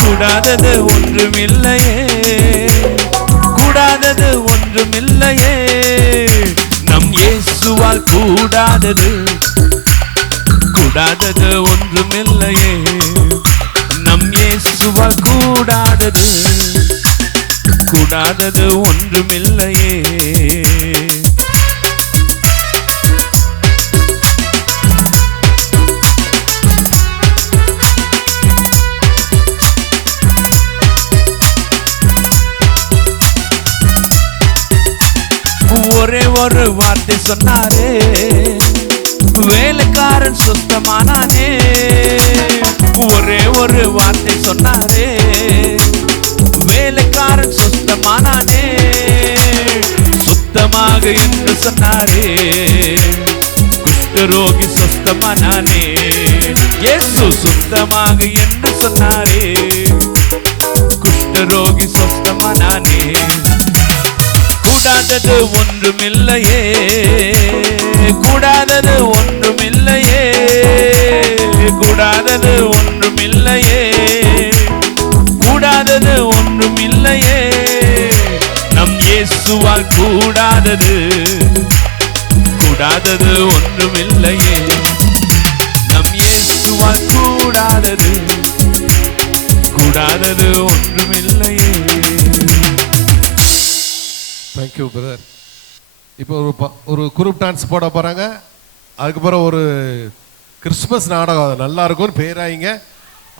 கூடாதது ஒன்றுமில்லையே, கூடாதது ஒன்றுமில்லையே. நம் இயேசுவால் கூடாதது, கூடாதது ஒன்றுமில்லையே. நம் இயேசுவால் கூடாதது, கூடாதது ஒன்றுமில்லையே. ஒரே ஒரு வார்த்தை சொன்னாரே, வேலைக்காரன் சுத்தமானானே. ஒரே ஒரு வார்த்தை சொன்னாரே, வேலைக்காரன் சுத்தமானானே. சுத்தமாக என்று சொன்னாரே, குஷ்டரோகி சுத்தமானானே. இயேசு சுத்தமாக என்று சொன்னாரே, குஷ்டரோகி சுத்தமானானே. கூடாதது ஒன்றுமில்லையே, கூடாதது ஒன்றுமில்லையே, கூடாதது ஒன்றுமில்லையே, கூடாதது ஒன்றுமில்லையே. நம் இயேசுவால் கூடாதது, கூடாதது ஒன்றுமில்லையே. நம் இயேசுவால் கூடாதது, கூடாதது ஒன்றுமில்லையே. Thank you brother. இப்போ ஒரு குரூப் டான்ஸ் போட போகிறாங்க. அதுக்கப்புறம் ஒரு கிறிஸ்மஸ் நாடகம், அது நல்லா இருக்கும்னு பேராயிங்க.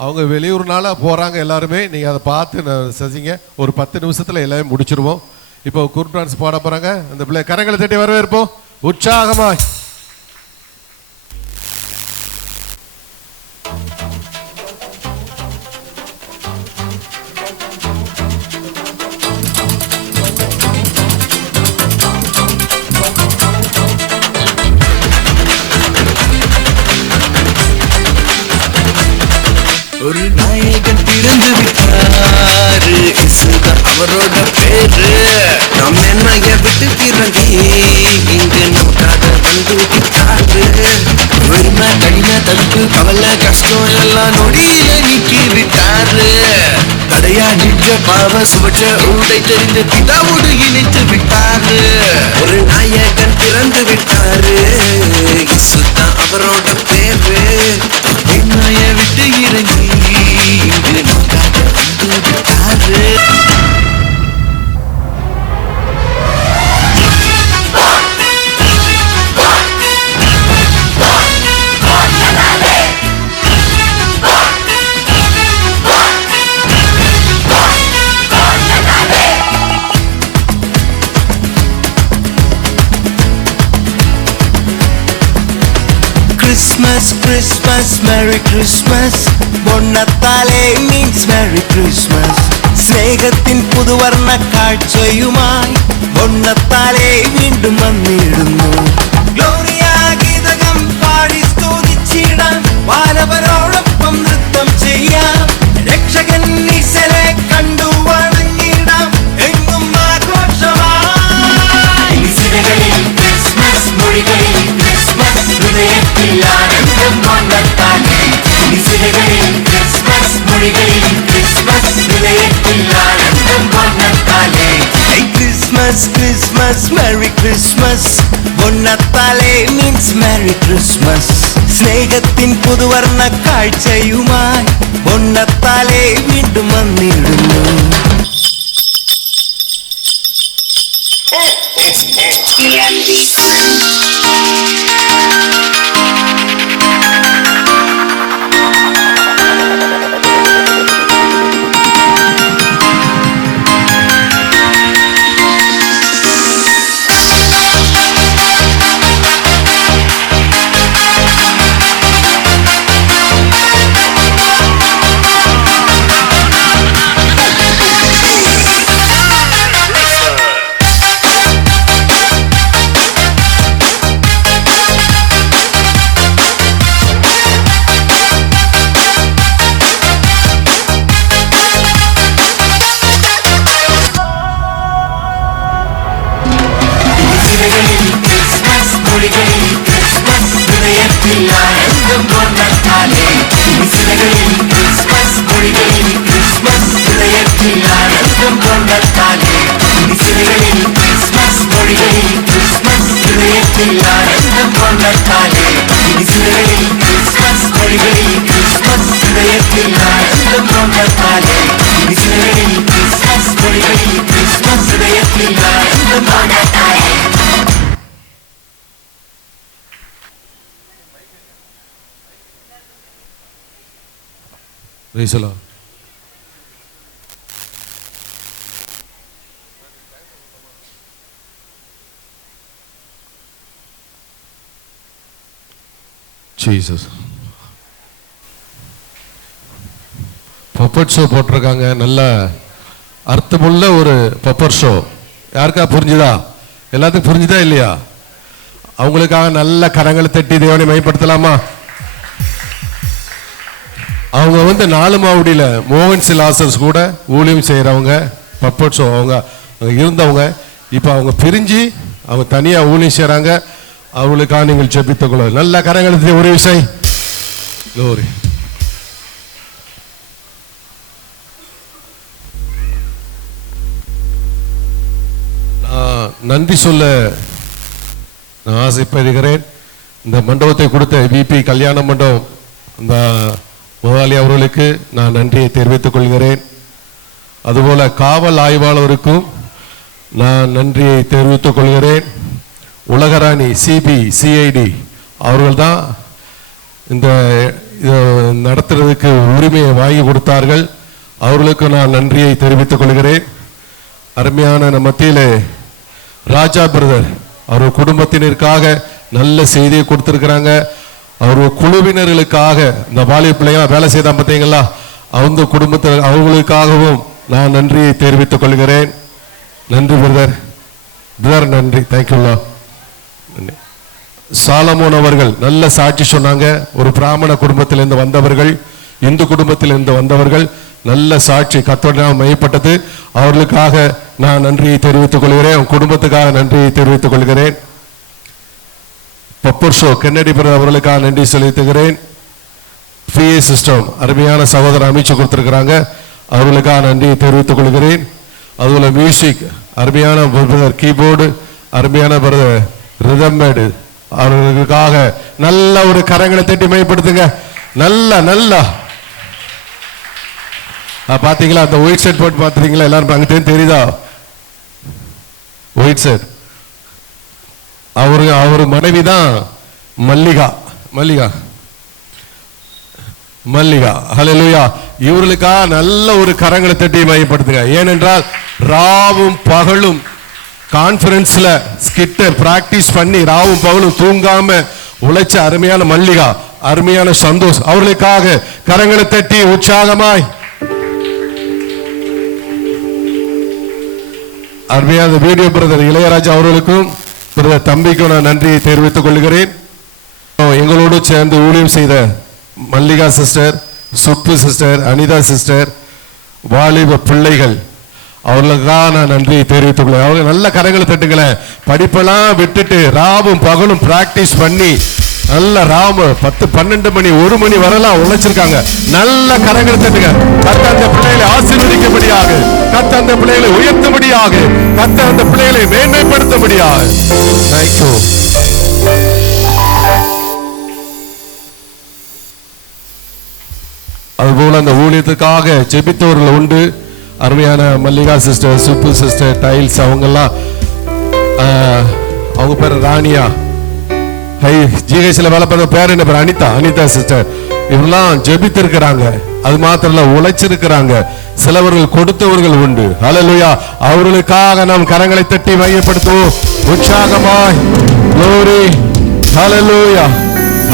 அவங்க வெளியூர்னால போகிறாங்க எல்லாருமே. நீங்கள் அதை பார்த்து செஞ்சீங்க. ஒரு 10 நிமிஷத்தில் எல்லாமே முடிச்சிருவோம். இப்போ குரூப் டான்ஸ் போட போகிறாங்க. அந்த பிள்ளை கரங்களை தட்டி வரவேற்போம் உற்சாகமாக. ஒரு நாயகன் பிறந்து விட்டாரு, இயேசுதான் அவரோட பேரு. நாம் என்னைய விட்டு பிறங்கி இங்கு நமக்காக வந்து விட்டாரு. வறுமை கடின தடுப்பு கவலை கஷ்டம் எல்லாம் நொடியில நீக்கி விட்டாரு. தடையா நின்ற பாவ சுவற்ற ஊடை தெரிந்து பிதாவோடு இணைத்து விட்டாரு. ஒரு நாயகன் பிறந்து விட்டாரு, இயேசுதான் அவரோட பேரு. என்னைய விட்டு இறங்கி இங்கு நமக்காக வந்து விட்டாரு. Christmas, Christmas, Merry Christmas. பொன்னத்தாலே means Merry Christmas. സ്നേഹത്തിൻ പുതുവർണ്ണ കാഴ്ചയുമായി പൊന്നത്താലെ വീണ്ടും വന്നിടുന്നു. ഗ്ലോറിയ ഗീതകം പാടി സ്തുതിച്ചിടാം, വാനവരോടൊപ്പം നൃത്തം ചെയ്യാം. രക്ഷകൻ ഈശോയെ കണ്ടു വണങ്ങിടാം, എങ്ങും ആഘോഷമായി. ക്രിസ്മസ് മൊഴികളിൽ ക്രിസ്മസ് ഹൃദയത്തിൽ ആനന്ദം പൊന്നത്താലെ. ക്രിസ്മസ് മൊഴികളിൽ ക്രിസ്മസ് ഹൃദയത്തിൽ ആനന്ദം പൊന്നത്താലെ. Christmas, Christmas, Merry Christmas. പൊന്നത്താലെ means Merry Christmas. സ്നേഹത്തിൻ പുതുവർണ്ണ കാഴ്ചയുമായി പൊന്നത്താലെ വീണ്ടും വന്നിടുന്നു. சிலைகளில் கிறிஸ்மஸ் இதயத்தில் ஆனந்தம் வண்ணத்தாலே சிலைகளில் கிறிஸ்மஸ் மொழிகளில் கிறிஸ்மஸ் இதயத்தில் ஆனந்தம் வண்ணத்தாலே சிலைகளில் கிறிஸ்மஸ் மொழிகளில் கிறிஸ்மஸ் இதயத்தில் ஆனந்தம் வண்ணத்தாலே சிலைகளில் கிறிஸ்மஸ் மொழிகளில் கிறிஸ்மஸ் இதயத்தில் ஆனந்தம் வண்ணத்தாலே சிலைகளில் கிறிஸ்மஸ் மொழிகளில் கிறிஸ்மஸ் இதயத்தில் ஆனந்தம் வண்ணத்தாலே. Praise the Lord. Jesus. Puppet show போட்டிருக்காங்க. நல்ல அர்த்தமுள்ள ஒரு பப்பர் ஷோ. யாருக்கா புரிஞ்சுதா? எல்லாத்துக்கும் புரிஞ்சுதா இல்லையா? அவங்களுக்காக நல்ல கரங்களை தட்டி தேவனை மையப்படுத்தலாமா? அவங்க 4 மாவடியில் மோகன் சிலாசர்ஸ் கூட ஊழியம் செய்கிறவங்க, பப்பட் ஷோ அவங்க இருந்தவங்க. இப்போ அவங்க பிரிஞ்சு அவங்க தனியாக ஊழியம் செய்கிறாங்க. அவங்களுக்காக நீங்கள் ஜெபித்துக் கொள்ள நல்ல கரங்களை ஒரு விஷயம். Glory. நன்றி சொல்ல நான் ஆசைப்படுகிறேன். இந்த மண்டபத்தை கொடுத்த விபி கல்யாண மண்டபம் இந்த முதலாளி அவர்களுக்கு நான் நன்றியை தெரிவித்துக் கொள்கிறேன். அதுபோல காவல் ஆய்வாளருக்கும் நான் நன்றியை தெரிவித்துக் கொள்கிறேன். உலகராணி சிபி சிஐடி அவர்கள் தான் இந்த நடத்துறதுக்கு உரிமையை வாங்கி கொடுத்தார்கள். அவர்களுக்கு நான் நன்றியை தெரிவித்துக் கொள்கிறேன். அருமையான நம்ம மத்தியிலே ராஜா பிரதர் அவர் குடும்பத்தினருக்காக நல்ல செய்தியை கொடுத்திருக்கிறாங்க. அவர் குழுவினர்களுக்காக இந்த வாலிப பிள்ளைங்க வேலை செய்தா பார்த்தீங்களா, அவங்க குடும்பத்தில் அவர்களுக்காகவும் நான் நன்றியை தெரிவித்துக் கொள்கிறேன். நன்றி பிரதர் நன்றி. தேங்க்யூல்லா. சாலமோன் அவர்கள் நல்ல சாட்சி சொன்னாங்க. ஒரு பிராமண குடும்பத்திலிருந்து வந்தவர்கள், இந்து குடும்பத்திலிருந்து வந்தவர்கள், நல்ல சாட்சி கர்த்தருடைய நாமம் மையப்பட்டது. அவர்களுக்காக நான் நன்றியை தெரிவித்துக் கொள்கிறேன். உன் குடும்பத்துக்காக நன்றியை தெரிவித்துக் கொள்கிறேன். பப்பர் ஷோ கென்னடி பிரதர் அவர்களுக்காக நன்றி செலுத்துகிறேன். PA சிஸ்டம் அருமையான சகோதரர் அமைச்சு கொடுத்திருக்கிறாங்க. அவர்களுக்காக நன்றியை தெரிவித்துக் கொள்கிறேன். அதுபோல மியூசிக் அருமையான பிரதர் கீபோர்டு, அருமையான பிரதர் ரிதம் மேடு, அவர்களுக்காக நல்ல ஒரு கரங்களை தட்டி மையப்படுத்துங்க. நல்லா பாத்தீங்களா? அந்த ஒயிட் ஷர்ட் போட்டு பாத்தீங்களா? எல்லாரும் அங்கே தெரியுதா? ஒயிட் ஷர்ட் அவர் மனைவி தான் மல்லிகா. ஹல்லேலூயா. இவர்களுக்காக நல்ல ஒரு கரங்களை தட்டி மையப்படுத்துங்க. ஏனென்றால் ராவும் பகலும் கான்ஃபரன்ஸ்ல ஸ்கிட்ட பிராக்டிஸ் பண்ணி ராவும் பகலும் தூங்காம உழைச்ச அருமையான மல்லிகா, அருமையான சந்தோஷ், அவர்களுக்காக கரங்களை தட்டி உற்சாகமாய் அருமையான வீடியோ பிரதர் இளையராஜா அவர்களுக்கும் பிரதர் தம்பிக்கும் நான் நன்றியை தெரிவித்துக் கொள்கிறேன். எங்களோடு சேர்ந்து ஊழியம் செய்த Mallika sister, Subbu sister, Anita sister, வாலிப பிள்ளைகள், அவர்களுக்காக நான் நன்றியை தெரிவித்துக் கொள்கிறேன். அவங்க நல்ல கரங்களை தட்டுங்களேன். படிப்பெல்லாம் விட்டுட்டு ராவும் பகலும் பிராக்டிஸ் பண்ணி நல்ல ராம 10, 12 மணி 1 மணி வரலாம் உழைச்சிருக்காங்க. நல்ல கரங்களை தட்டுங்க. கர்த்தர் அந்த பிள்ளைகளை ஆசீர்வதிக்கும்படியாக, கர்த்தர் அந்த பிள்ளைகளை உயர்த்தும்படியாக, கர்த்தர் அந்த பிள்ளைகளை மேன்மைப்படுத்தும்படியாக. தேங்க்யூ. அதுபோல அந்த ஊழியத்துக்காக ஜெபித்தவர்கள் உண்டு. அருமையான Mallika sister, Subbu sister, tiles, அவங்கெல்லாம் அவங்க பேர் ராணியா, ஜிஹெச்ல வேலை பார்த்த பேர் என்ன பேர்? அனிதா சிஸ்டர். இவரெல்லாம் ஜெபித்திருக்கிறாங்க. அது மாத்திரம் இல்ல, உழைச்சிருக்கிறாங்க. சிலவர்கள் கொடுத்தவர்கள் உண்டு. ஹல்லேலூயா. அவர்களுக்காக நாம் கரங்களை தட்டி மையப்படுத்துவோம் உற்சாகமாய். glory. ஹல்லேலூயா.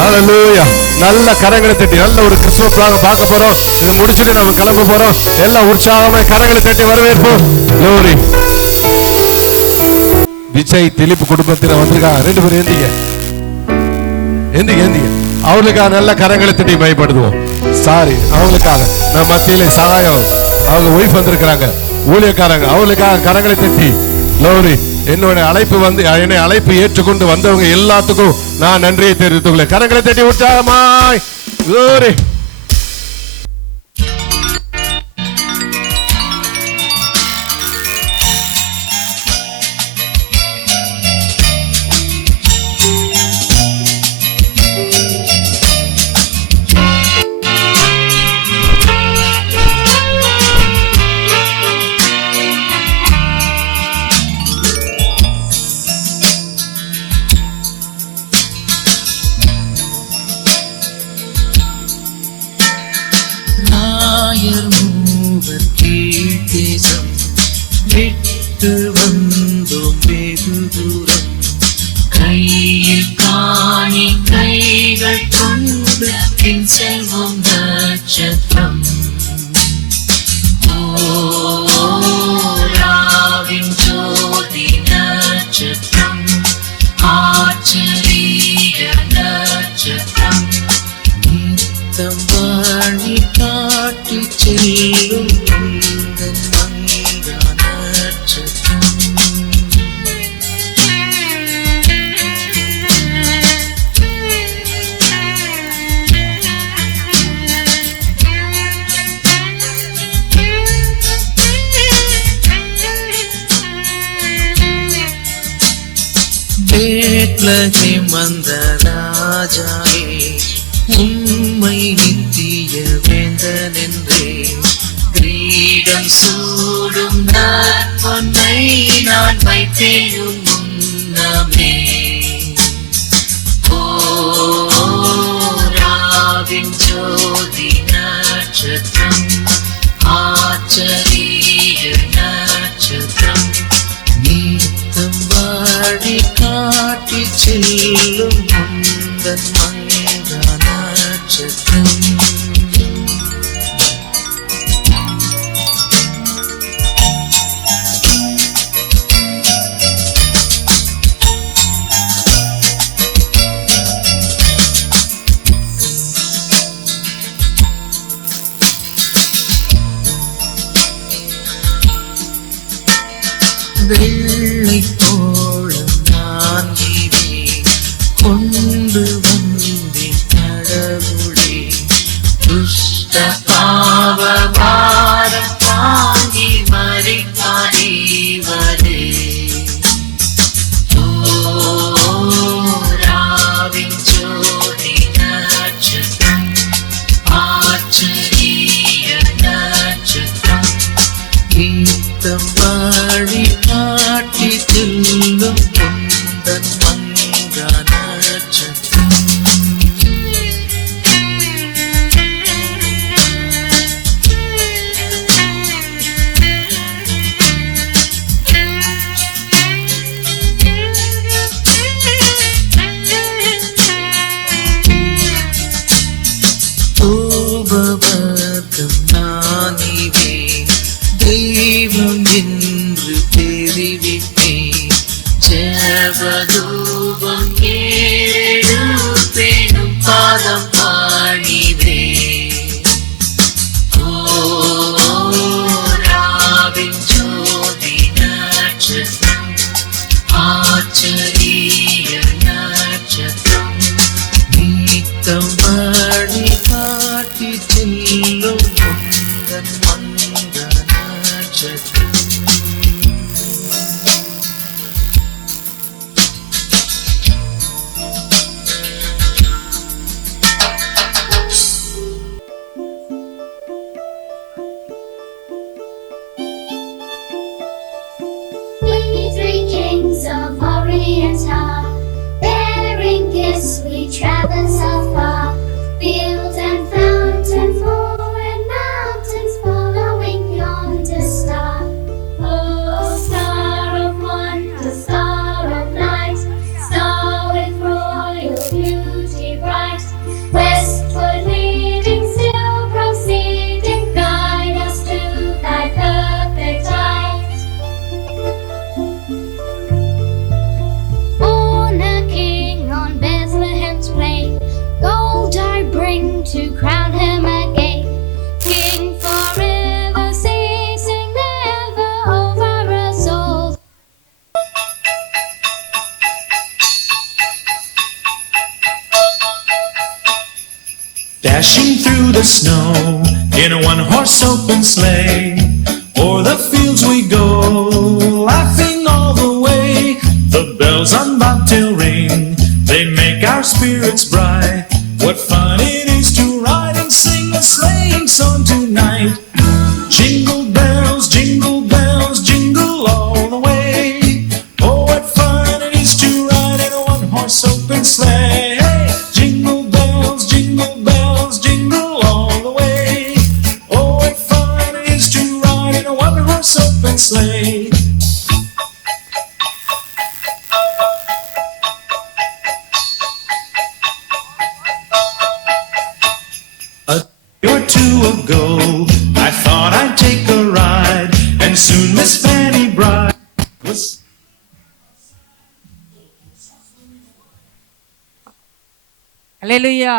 ஹல்லேலூயா. நல்ல கரங்களை தட்டி நல்ல ஒரு கிறிஸ்துவ பிளான் பார்க்க போறோம். இது முடிச்சுட்டு நம்ம கிளம்ப போறோம். எல்லாம் உற்சாகமாய் கரங்களை தட்டி வரவேற்போம். glory. விஜய் திலீப் குடும்பத்தினர் வந்திருக்காங்க. 2 பேரும் எந்திங்க. அவங்களுக்காக நல்ல கரங்களை தட்டி மையப்படுத்துவோம். சாரி, அவங்களுக்காக நம்ம மத்தியில சகாயம் அவங்க ஒய்ஃப் வந்திருக்கிறாங்க, ஊழியக்காரங்க, அவங்களுக்காக கரங்களை தட்டி glory. என்னுடைய என்னை அழைப்பு ஏற்றுக்கொண்டு வந்தவங்க எல்லாத்துக்கும் நான் நன்றியை தெரிவித்துள்ளேன். கரங்களை தட்டி உற்சாகமாய் glory. விட்டு வந்தோம் வெகு தூரம், கையில் காணி கைகள் கொண்டு பின் செல்வோம் நட்சத்திரம். ஓராவின் ஜோதி நட்சத்திரம், ஆச்சரிய நட்சத்திரம், நித்தம் வழி காட்டி செல்லும் வந்த ராஜாவே, உம்மை நித்திய வேந்தன் என்றே, கிரீடம் சூடும் பொன்னை நான் வைத்தேயும் முன்னமே. ஓராவின் ஜோதி நட்சத்திரம், ஆச்சரிய நட்சத்திரம், நீத்தம் வாழி காட்டி செல்லும் முந்தன் மங்க நட்சத்திரம். வெள்ளை தோழம் நான் கொண்டு வந்தேன் கடவுளே, துஷ்ட பாவ பாரம் தாங்கி மறித்தாடிவரே. ஓராவின் ஜோதி நட்சத்திரம், ஆச்சரிய நட்சத்திரம், கீதம் வழி காட்டி செல்லும் பொந்தன் மங்க நட்சத்திரம். Dashing through the snow in a one-horse open sleigh. O'er the fields we go, laughing all the way. The bells on bobtail ring, they make our spirits bright. What fun it is to ride and sing a sleighing song tonight. Jingle bells, jingle all the way. Oh, what fun it is to ride in a one-horse open sleigh. Jingle bells, jingle all the way. Oh, what fun it is to ride in a one-horse open sleigh. A day or two ago, I thought I'd take a ride, and soon Miss Fanny Bride was. ஹல்லேலூயா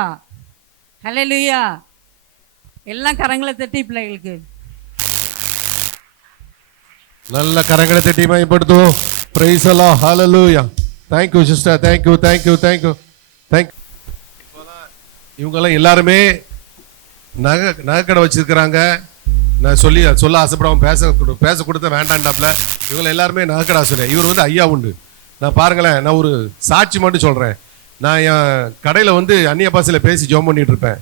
ஹல்லேலூயா எல்லாம் கரங்களை தட்டி பிள்ளைகளுக்கு நல்ல கரங்களை தட்டி மகிமைப்படுத்துவோம். Praise the Lord. ஹalleluya. Thank you sister. Thank you. இவங்கெல்லாம் எல்லாருமே நகை கடை வச்சிருக்கிறாங்க. நான் சொல்ல ஆசைப்படாம பேச கொடுத்த வேண்டாண்டாப்ல. இவங்க எல்லாருமே நகை கடை ஆசிரியர். இவர் வந்து ஐயா உண்டு. நான் பாருங்களேன், நான் ஒரு சாட்சி மட்டும் சொல்றேன். நான் என் கடையில் வந்து அந்நிய பாசையில் பேசி ஜோம் பண்ணிட்டு இருப்பேன்.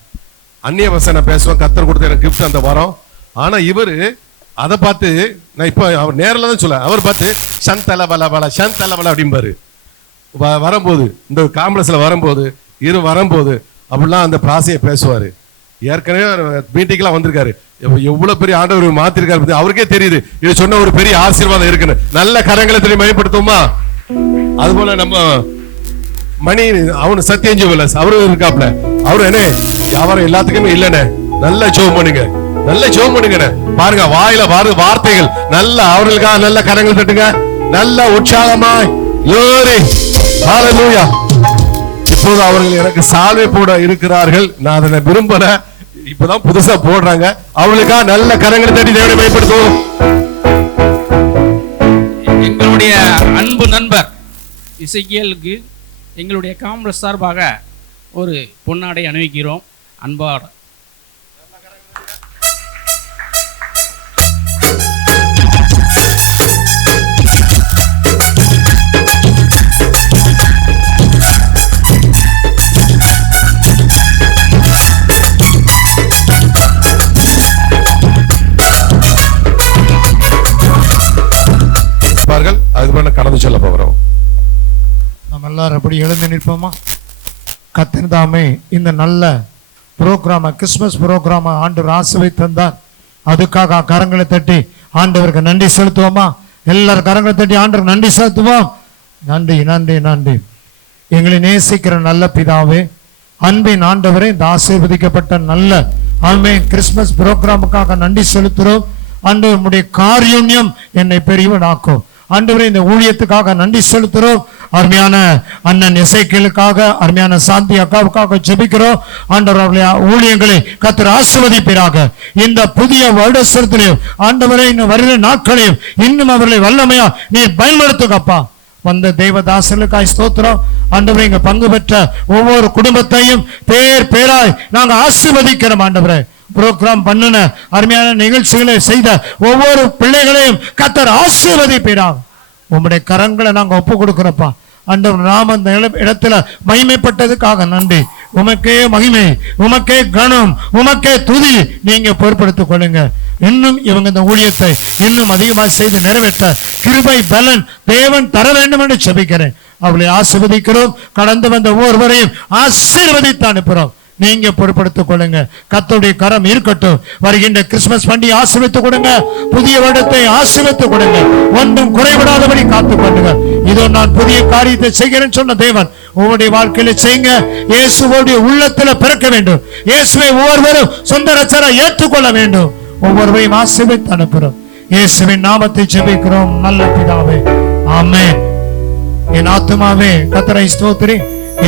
அந்நிய பாசை நான் பேசுவேன். கத்தர் கொடுத்த எனக்கு கிஃப்ட் அந்த வரோம். ஆனால் இவர் அதை பார்த்து நான் இப்போ அவர் நேரில் தான் சொல்ல, அவர் பார்த்து சந்தல பல அப்படிம்பாரு. வரும்போது இந்த காம்ப்ளெக்ஸில் வரும்போது அப்படிலாம் அந்த பிராசையை பேசுவார். ஏற்கனவே மீட்டிங்லாம் வந்திருக்காரு. எவ்வளோ பெரிய ஆண்டவர் மாத்திருக்காரு அவருக்கே தெரியுது. இது சொன்ன ஒரு பெரிய ஆசீர்வாதம் இருக்குன்னு. நல்ல கரங்களை தெரியும் மயப்படுத்துமா. அதுபோல நம்ம மணி அவனு சத்யம் ஜுவல்லர்ஸ் அவரும் இருக்காப்ல. அவரு என்ன வியாபாரம் எல்லாத்துக்குமே இல்லைண்ணே. நல்ல ஜோம் பண்ணுங்க, பாருங்க வாயில வார்த்தைகள் நல்ல அவர்களுக்காக நல்ல கரங்கள் தட்டுங்க. நல்ல உற்சாகமாய் ஹalleluya. இப்போது அவர்கள் எனக்கு சால்வை போட இருக்கிறார்கள். நான் அதை விரும்பல, இப்பதான் புதுசா போடுறாங்க. அவங்களுக்காக நல்ல கரங்களை தட்டி தேவனை மகிமைப்படுத்துவோம். எங்களுடைய அன்பு நண்பர் இசைக்கியலுக்கு எங்களுடைய காம்ப்ளெக்ஸ் சார்பாக ஒரு பொன்னாடை அணிவிக்கிறோம். அன்பாட அதுக்கு கடந்து சொல்ல போகிறோம். நம்ம எல்லாரும் அப்படி எழுந்து நிற்போமா? கர்த்தர் தாமே இந்த நல்ல ப்ரோக்ராம கிறிஸ்மஸ் ப்ரோக்ராம ஆண்டவர் ஆசீர்வதித்து தந்தார். அதுக்காக கரங்களை தட்டி ஆண்டவருக்கு நன்றி செலுத்துவோமா? எல்லாரும் கரங்களை தட்டி ஆண்டவருக்கு நன்றி செலுத்துவோம். நன்றி. எங்களை நேசிக்கிற நல்ல பிதாவே, அன்பின் ஆண்டவரே, இந்த ஆசீர்வதிக்கப்பட்ட நல்ல ஆமென் கிறிஸ்மஸ் ப்ரோக்ராமுக்காக நன்றி செலுத்துகிறோம். ஆண்டவர் உம்முடைய காரியம் என்னை பெரியவனாக்கும். ஆண்டவரே, இந்த ஊழியத்துக்காக நன்றி செலுத்துகிறோம். அருமையான அண்ணன் எசேக்கியலுக்காக, அருமையான சாந்தி அக்காவுக்காக ஜெபிக்கிறோம். ஆண்டவர் அவருடைய ஊழியங்களை கர்த்தர் ஆசீர்வதிப்பீராக. இந்த புதிய வருடத்திலும் ஆண்டவரே, இன்னும் வருகிற நாட்களையும் இன்னும் அவர்களை வல்லமையா நீர் பயன்படுத்துங்கப்பா. வந்த தேவதாசர்களுக்காய் ஸ்தோத்திரம். ஆண்டவரே, இங்க பங்கு பெற்ற ஒவ்வொரு குடும்பத்தையும் பேராய் நாங்க ஆசீர்வதிக்கிறோம். ஆண்டவரே, புரோகிராம் பண்ணின அருமையான நிகழ்ச்சிகளை செய்த ஒவ்வொரு பிள்ளைகளையும் கர்த்தர் ஆசீர்வதிப்பீராக. உம்முடைய கரங்களை நாங்க ஒப்பு கொடுக்கிறோம்ப்பா. ஆண்டவர் நாம இந்த இடத்துல மகிமைப்பட்டதுக்காக நன்றி. உமக்கே மகிமை, உமக்கே கனம், உமக்கே துதி நீங்க பொறுப்படுத்திக் கொள்ளுங்க. இன்னும் இவங்க இந்த ஊழியத்தை இன்னும் அதிகமாக செய்து நிறைவேற்ற கிருபை பலன் தேவன் தர வேண்டும் என்று ஜெபிக்கிறேன். அவளை ஆசீர்வதிக்கிறோம். கடந்து வந்த ஒவ்வொருவரையும் ஆசீர்வதித்து அனுப்புறோம். நீங்க பொறுப்படுத்திக் கொள்ளுங்க. கர்த்தருடைய கரம் இருக்கட்டும். வருகின்ற கிறிஸ்துமஸ் பண்டிகை ஆசீர்வதித்துக் கொடுங்க. புதிய வருடத்தை ஆசீர்வதித்துக் கொடுங்க. ஒன்றும் குறைவிடாதபடி காத்துக் கொள்ளுங்க. இதோ நான் புதிய காரியத்தை செய்கிறேன் சொன்ன தேவன் உங்களுடைய வாழ்க்கையில செய்யுங்க. இயேசுவோடைய உள்ளத்துல பிறக்க வேண்டும். இயேசுவை ஒவ்வொருவரும் சொந்த ரட்சகரா ஏற்றுக்கொள்ள வேண்டும். ஒவ்வொருவரையும் ஆசீர்வதித்து அனுப்புறோம். இயேசுவின் நாமத்தை ஜெபிக்கிறோம் நல்ல பிதாவே, ஆமென். என் ஆத்துமாவே கர்த்தரை ஸ்தோத்திரி,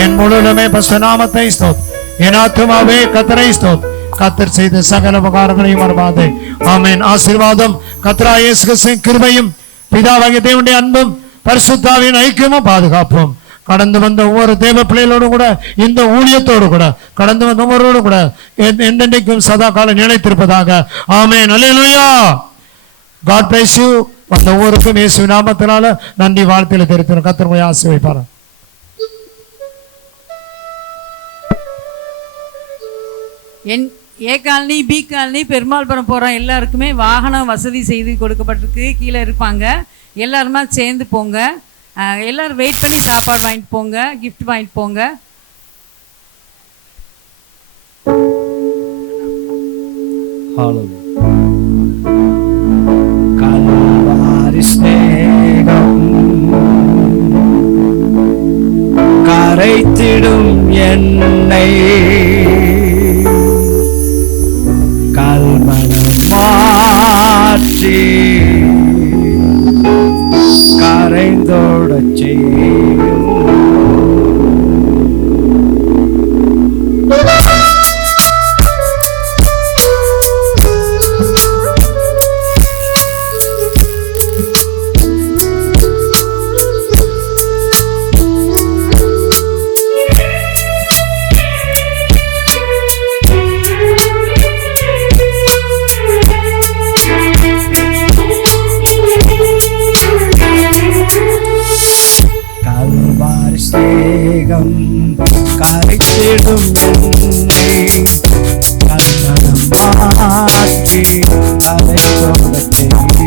என் முழுவதுமே பரிசுத்த நாமத்தை ஸ்தோத்திரி. என் ஆத்துமாவே கர்த்தரை ஸ்தோத்திரி. கர்த்தர் செய்த சகல உபகாரங்களையும் மறவாதே. ஆமென். ஆசீர்வாதம் கர்த்தராகிய இயேசு கிறிஸ்துவின் கிருபையும் பிதாவாகிய தேவனுடைய அன்பும் பரிசுத்த ஆவியின் ஐக்கியமும் பாதுகாப்பும் கடந்து வந்த ஒவ்வொரு தேவ பிள்ளைகளோடும் கூட இந்த ஊழியத்தோடு கூட கடந்து வந்த ஒவ்வொருவரோடும் கூட என்றென்றைக்கும் சதா காலம் நிலைத்திருப்பதாக. ஆமென். அல்லேலூயா. God bless you. வந்த ஒவ்வொருக்கும் இயேசு நாமத்தினால நன்றி வாழ்த்துல தெரிவித்து கர்த்தர் உங்களை ஆசீர்வதிப்பார். ஏ காலனி, பி காலனி, பெருமாள்புரம் போகிறோம் எல்லாருக்குமே வாகனம் வசதி செய்து கொடுக்கப்பட்டிருக்கு. கீழே இருப்பாங்க. எல்லாருமா சேர்ந்து போங்க. எல்லாரும் வெயிட் பண்ணி சாப்பாடு வாங்கிட்டு போங்க, கிஃப்ட் வாங்கிட்டு போங்க. கல்வாரி ஸ்நேகம் கரைத்திடும் என்னை, கல்மனம் மாற்றி கரைந்தோடச் செய்யும். ஸ்நேகம் கரைத்திடும் என்னை, கல்மனம் மாற்றி கரைந்தோடச் செய்யும்.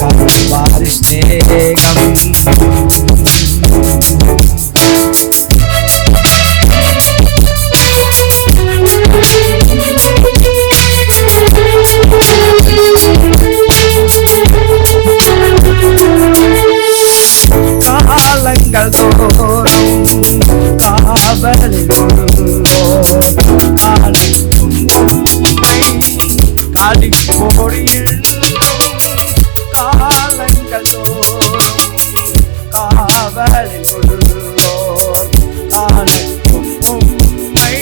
கல்வாரி ஸ்நேகம் காலங்கள் தோறும் காவலில் உள்ளோர் காலத்தும் உம்மை காடிப்போடியில். காலங்கள் தோறும் காவலில் உள்ளோர் காலத்தும் உம்மை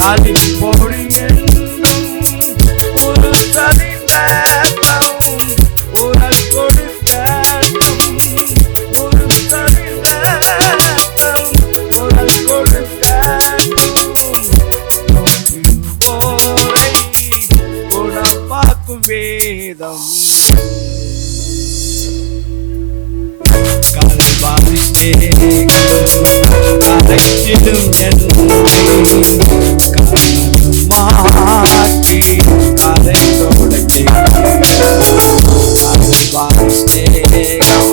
காடிப்போடியில். ஒரு சரிந்தம் உரல் கொடுக்கட்டும், ஒரு சரிந்தம் உரல் கொடுக்கட்டும். நோயுவோரை குணமாக்கும் வேதம். கல்வாரி ஸ்நேகம் கரைத்திடும் என்னை, கல்மனம் மாற்றி கரைந்தோடச் செய்யும். கல்வாரி ஸ்நேகம்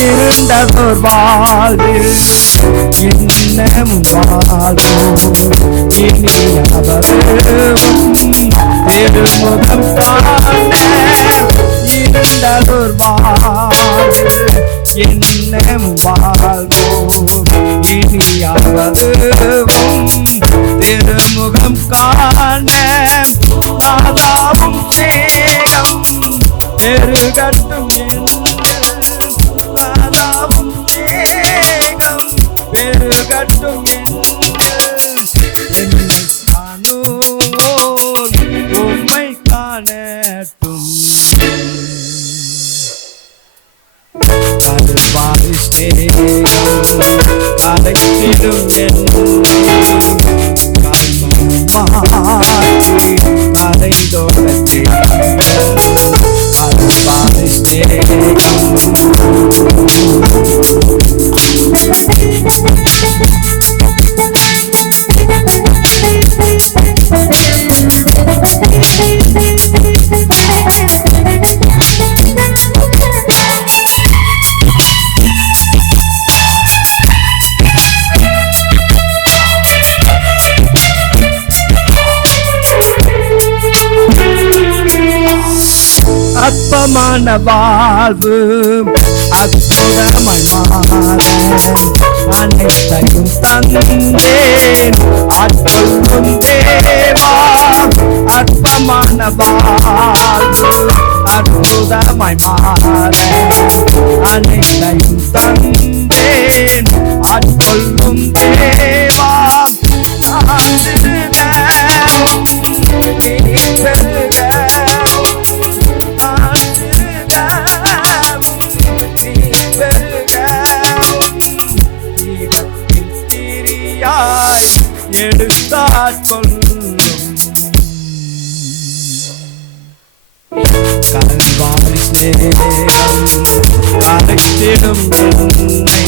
இருண்டதோர் வாழ்வில் இன்னமும் வாழ்வோம், இனி அவரும் திருமுகம் காண. இருண்டதோர் வாழ்வில் இன்னமும் வாழ்வோம், இனி அவரும் திருமுகம் காண. நாதாவும் சேகம் பெருகட்டும் பெருகட்டும் என்னை காணுவோர் உம்மை காணட்டும். கல்வாரி ஸ்நேகம் கரைத்திடும் என்னை, கல்மனம் மாற்றி கரைந்தோடச் செய்யும். கல்வாரி ஸ்நேகம் அற்பமான வாழ்வு அற்புதமாய் மாற, அனைத்தையும் தந்தேன் ஆட்கொள்ளும் தேவா அற்பமான வாழ்வு அற்புதமாய் மாற அனைத்தையும் தந்தேன் ஆட்கொள்ளும் தேவா ஆண்டிடுக நீ பெருக ஆண்டிடுக நீ பெருக தீபத்தில் திரியாய் எடுத்தாட்கொள்ளும் கல்வாரி ஸ்நேகம் கரைத்திடும் என்னை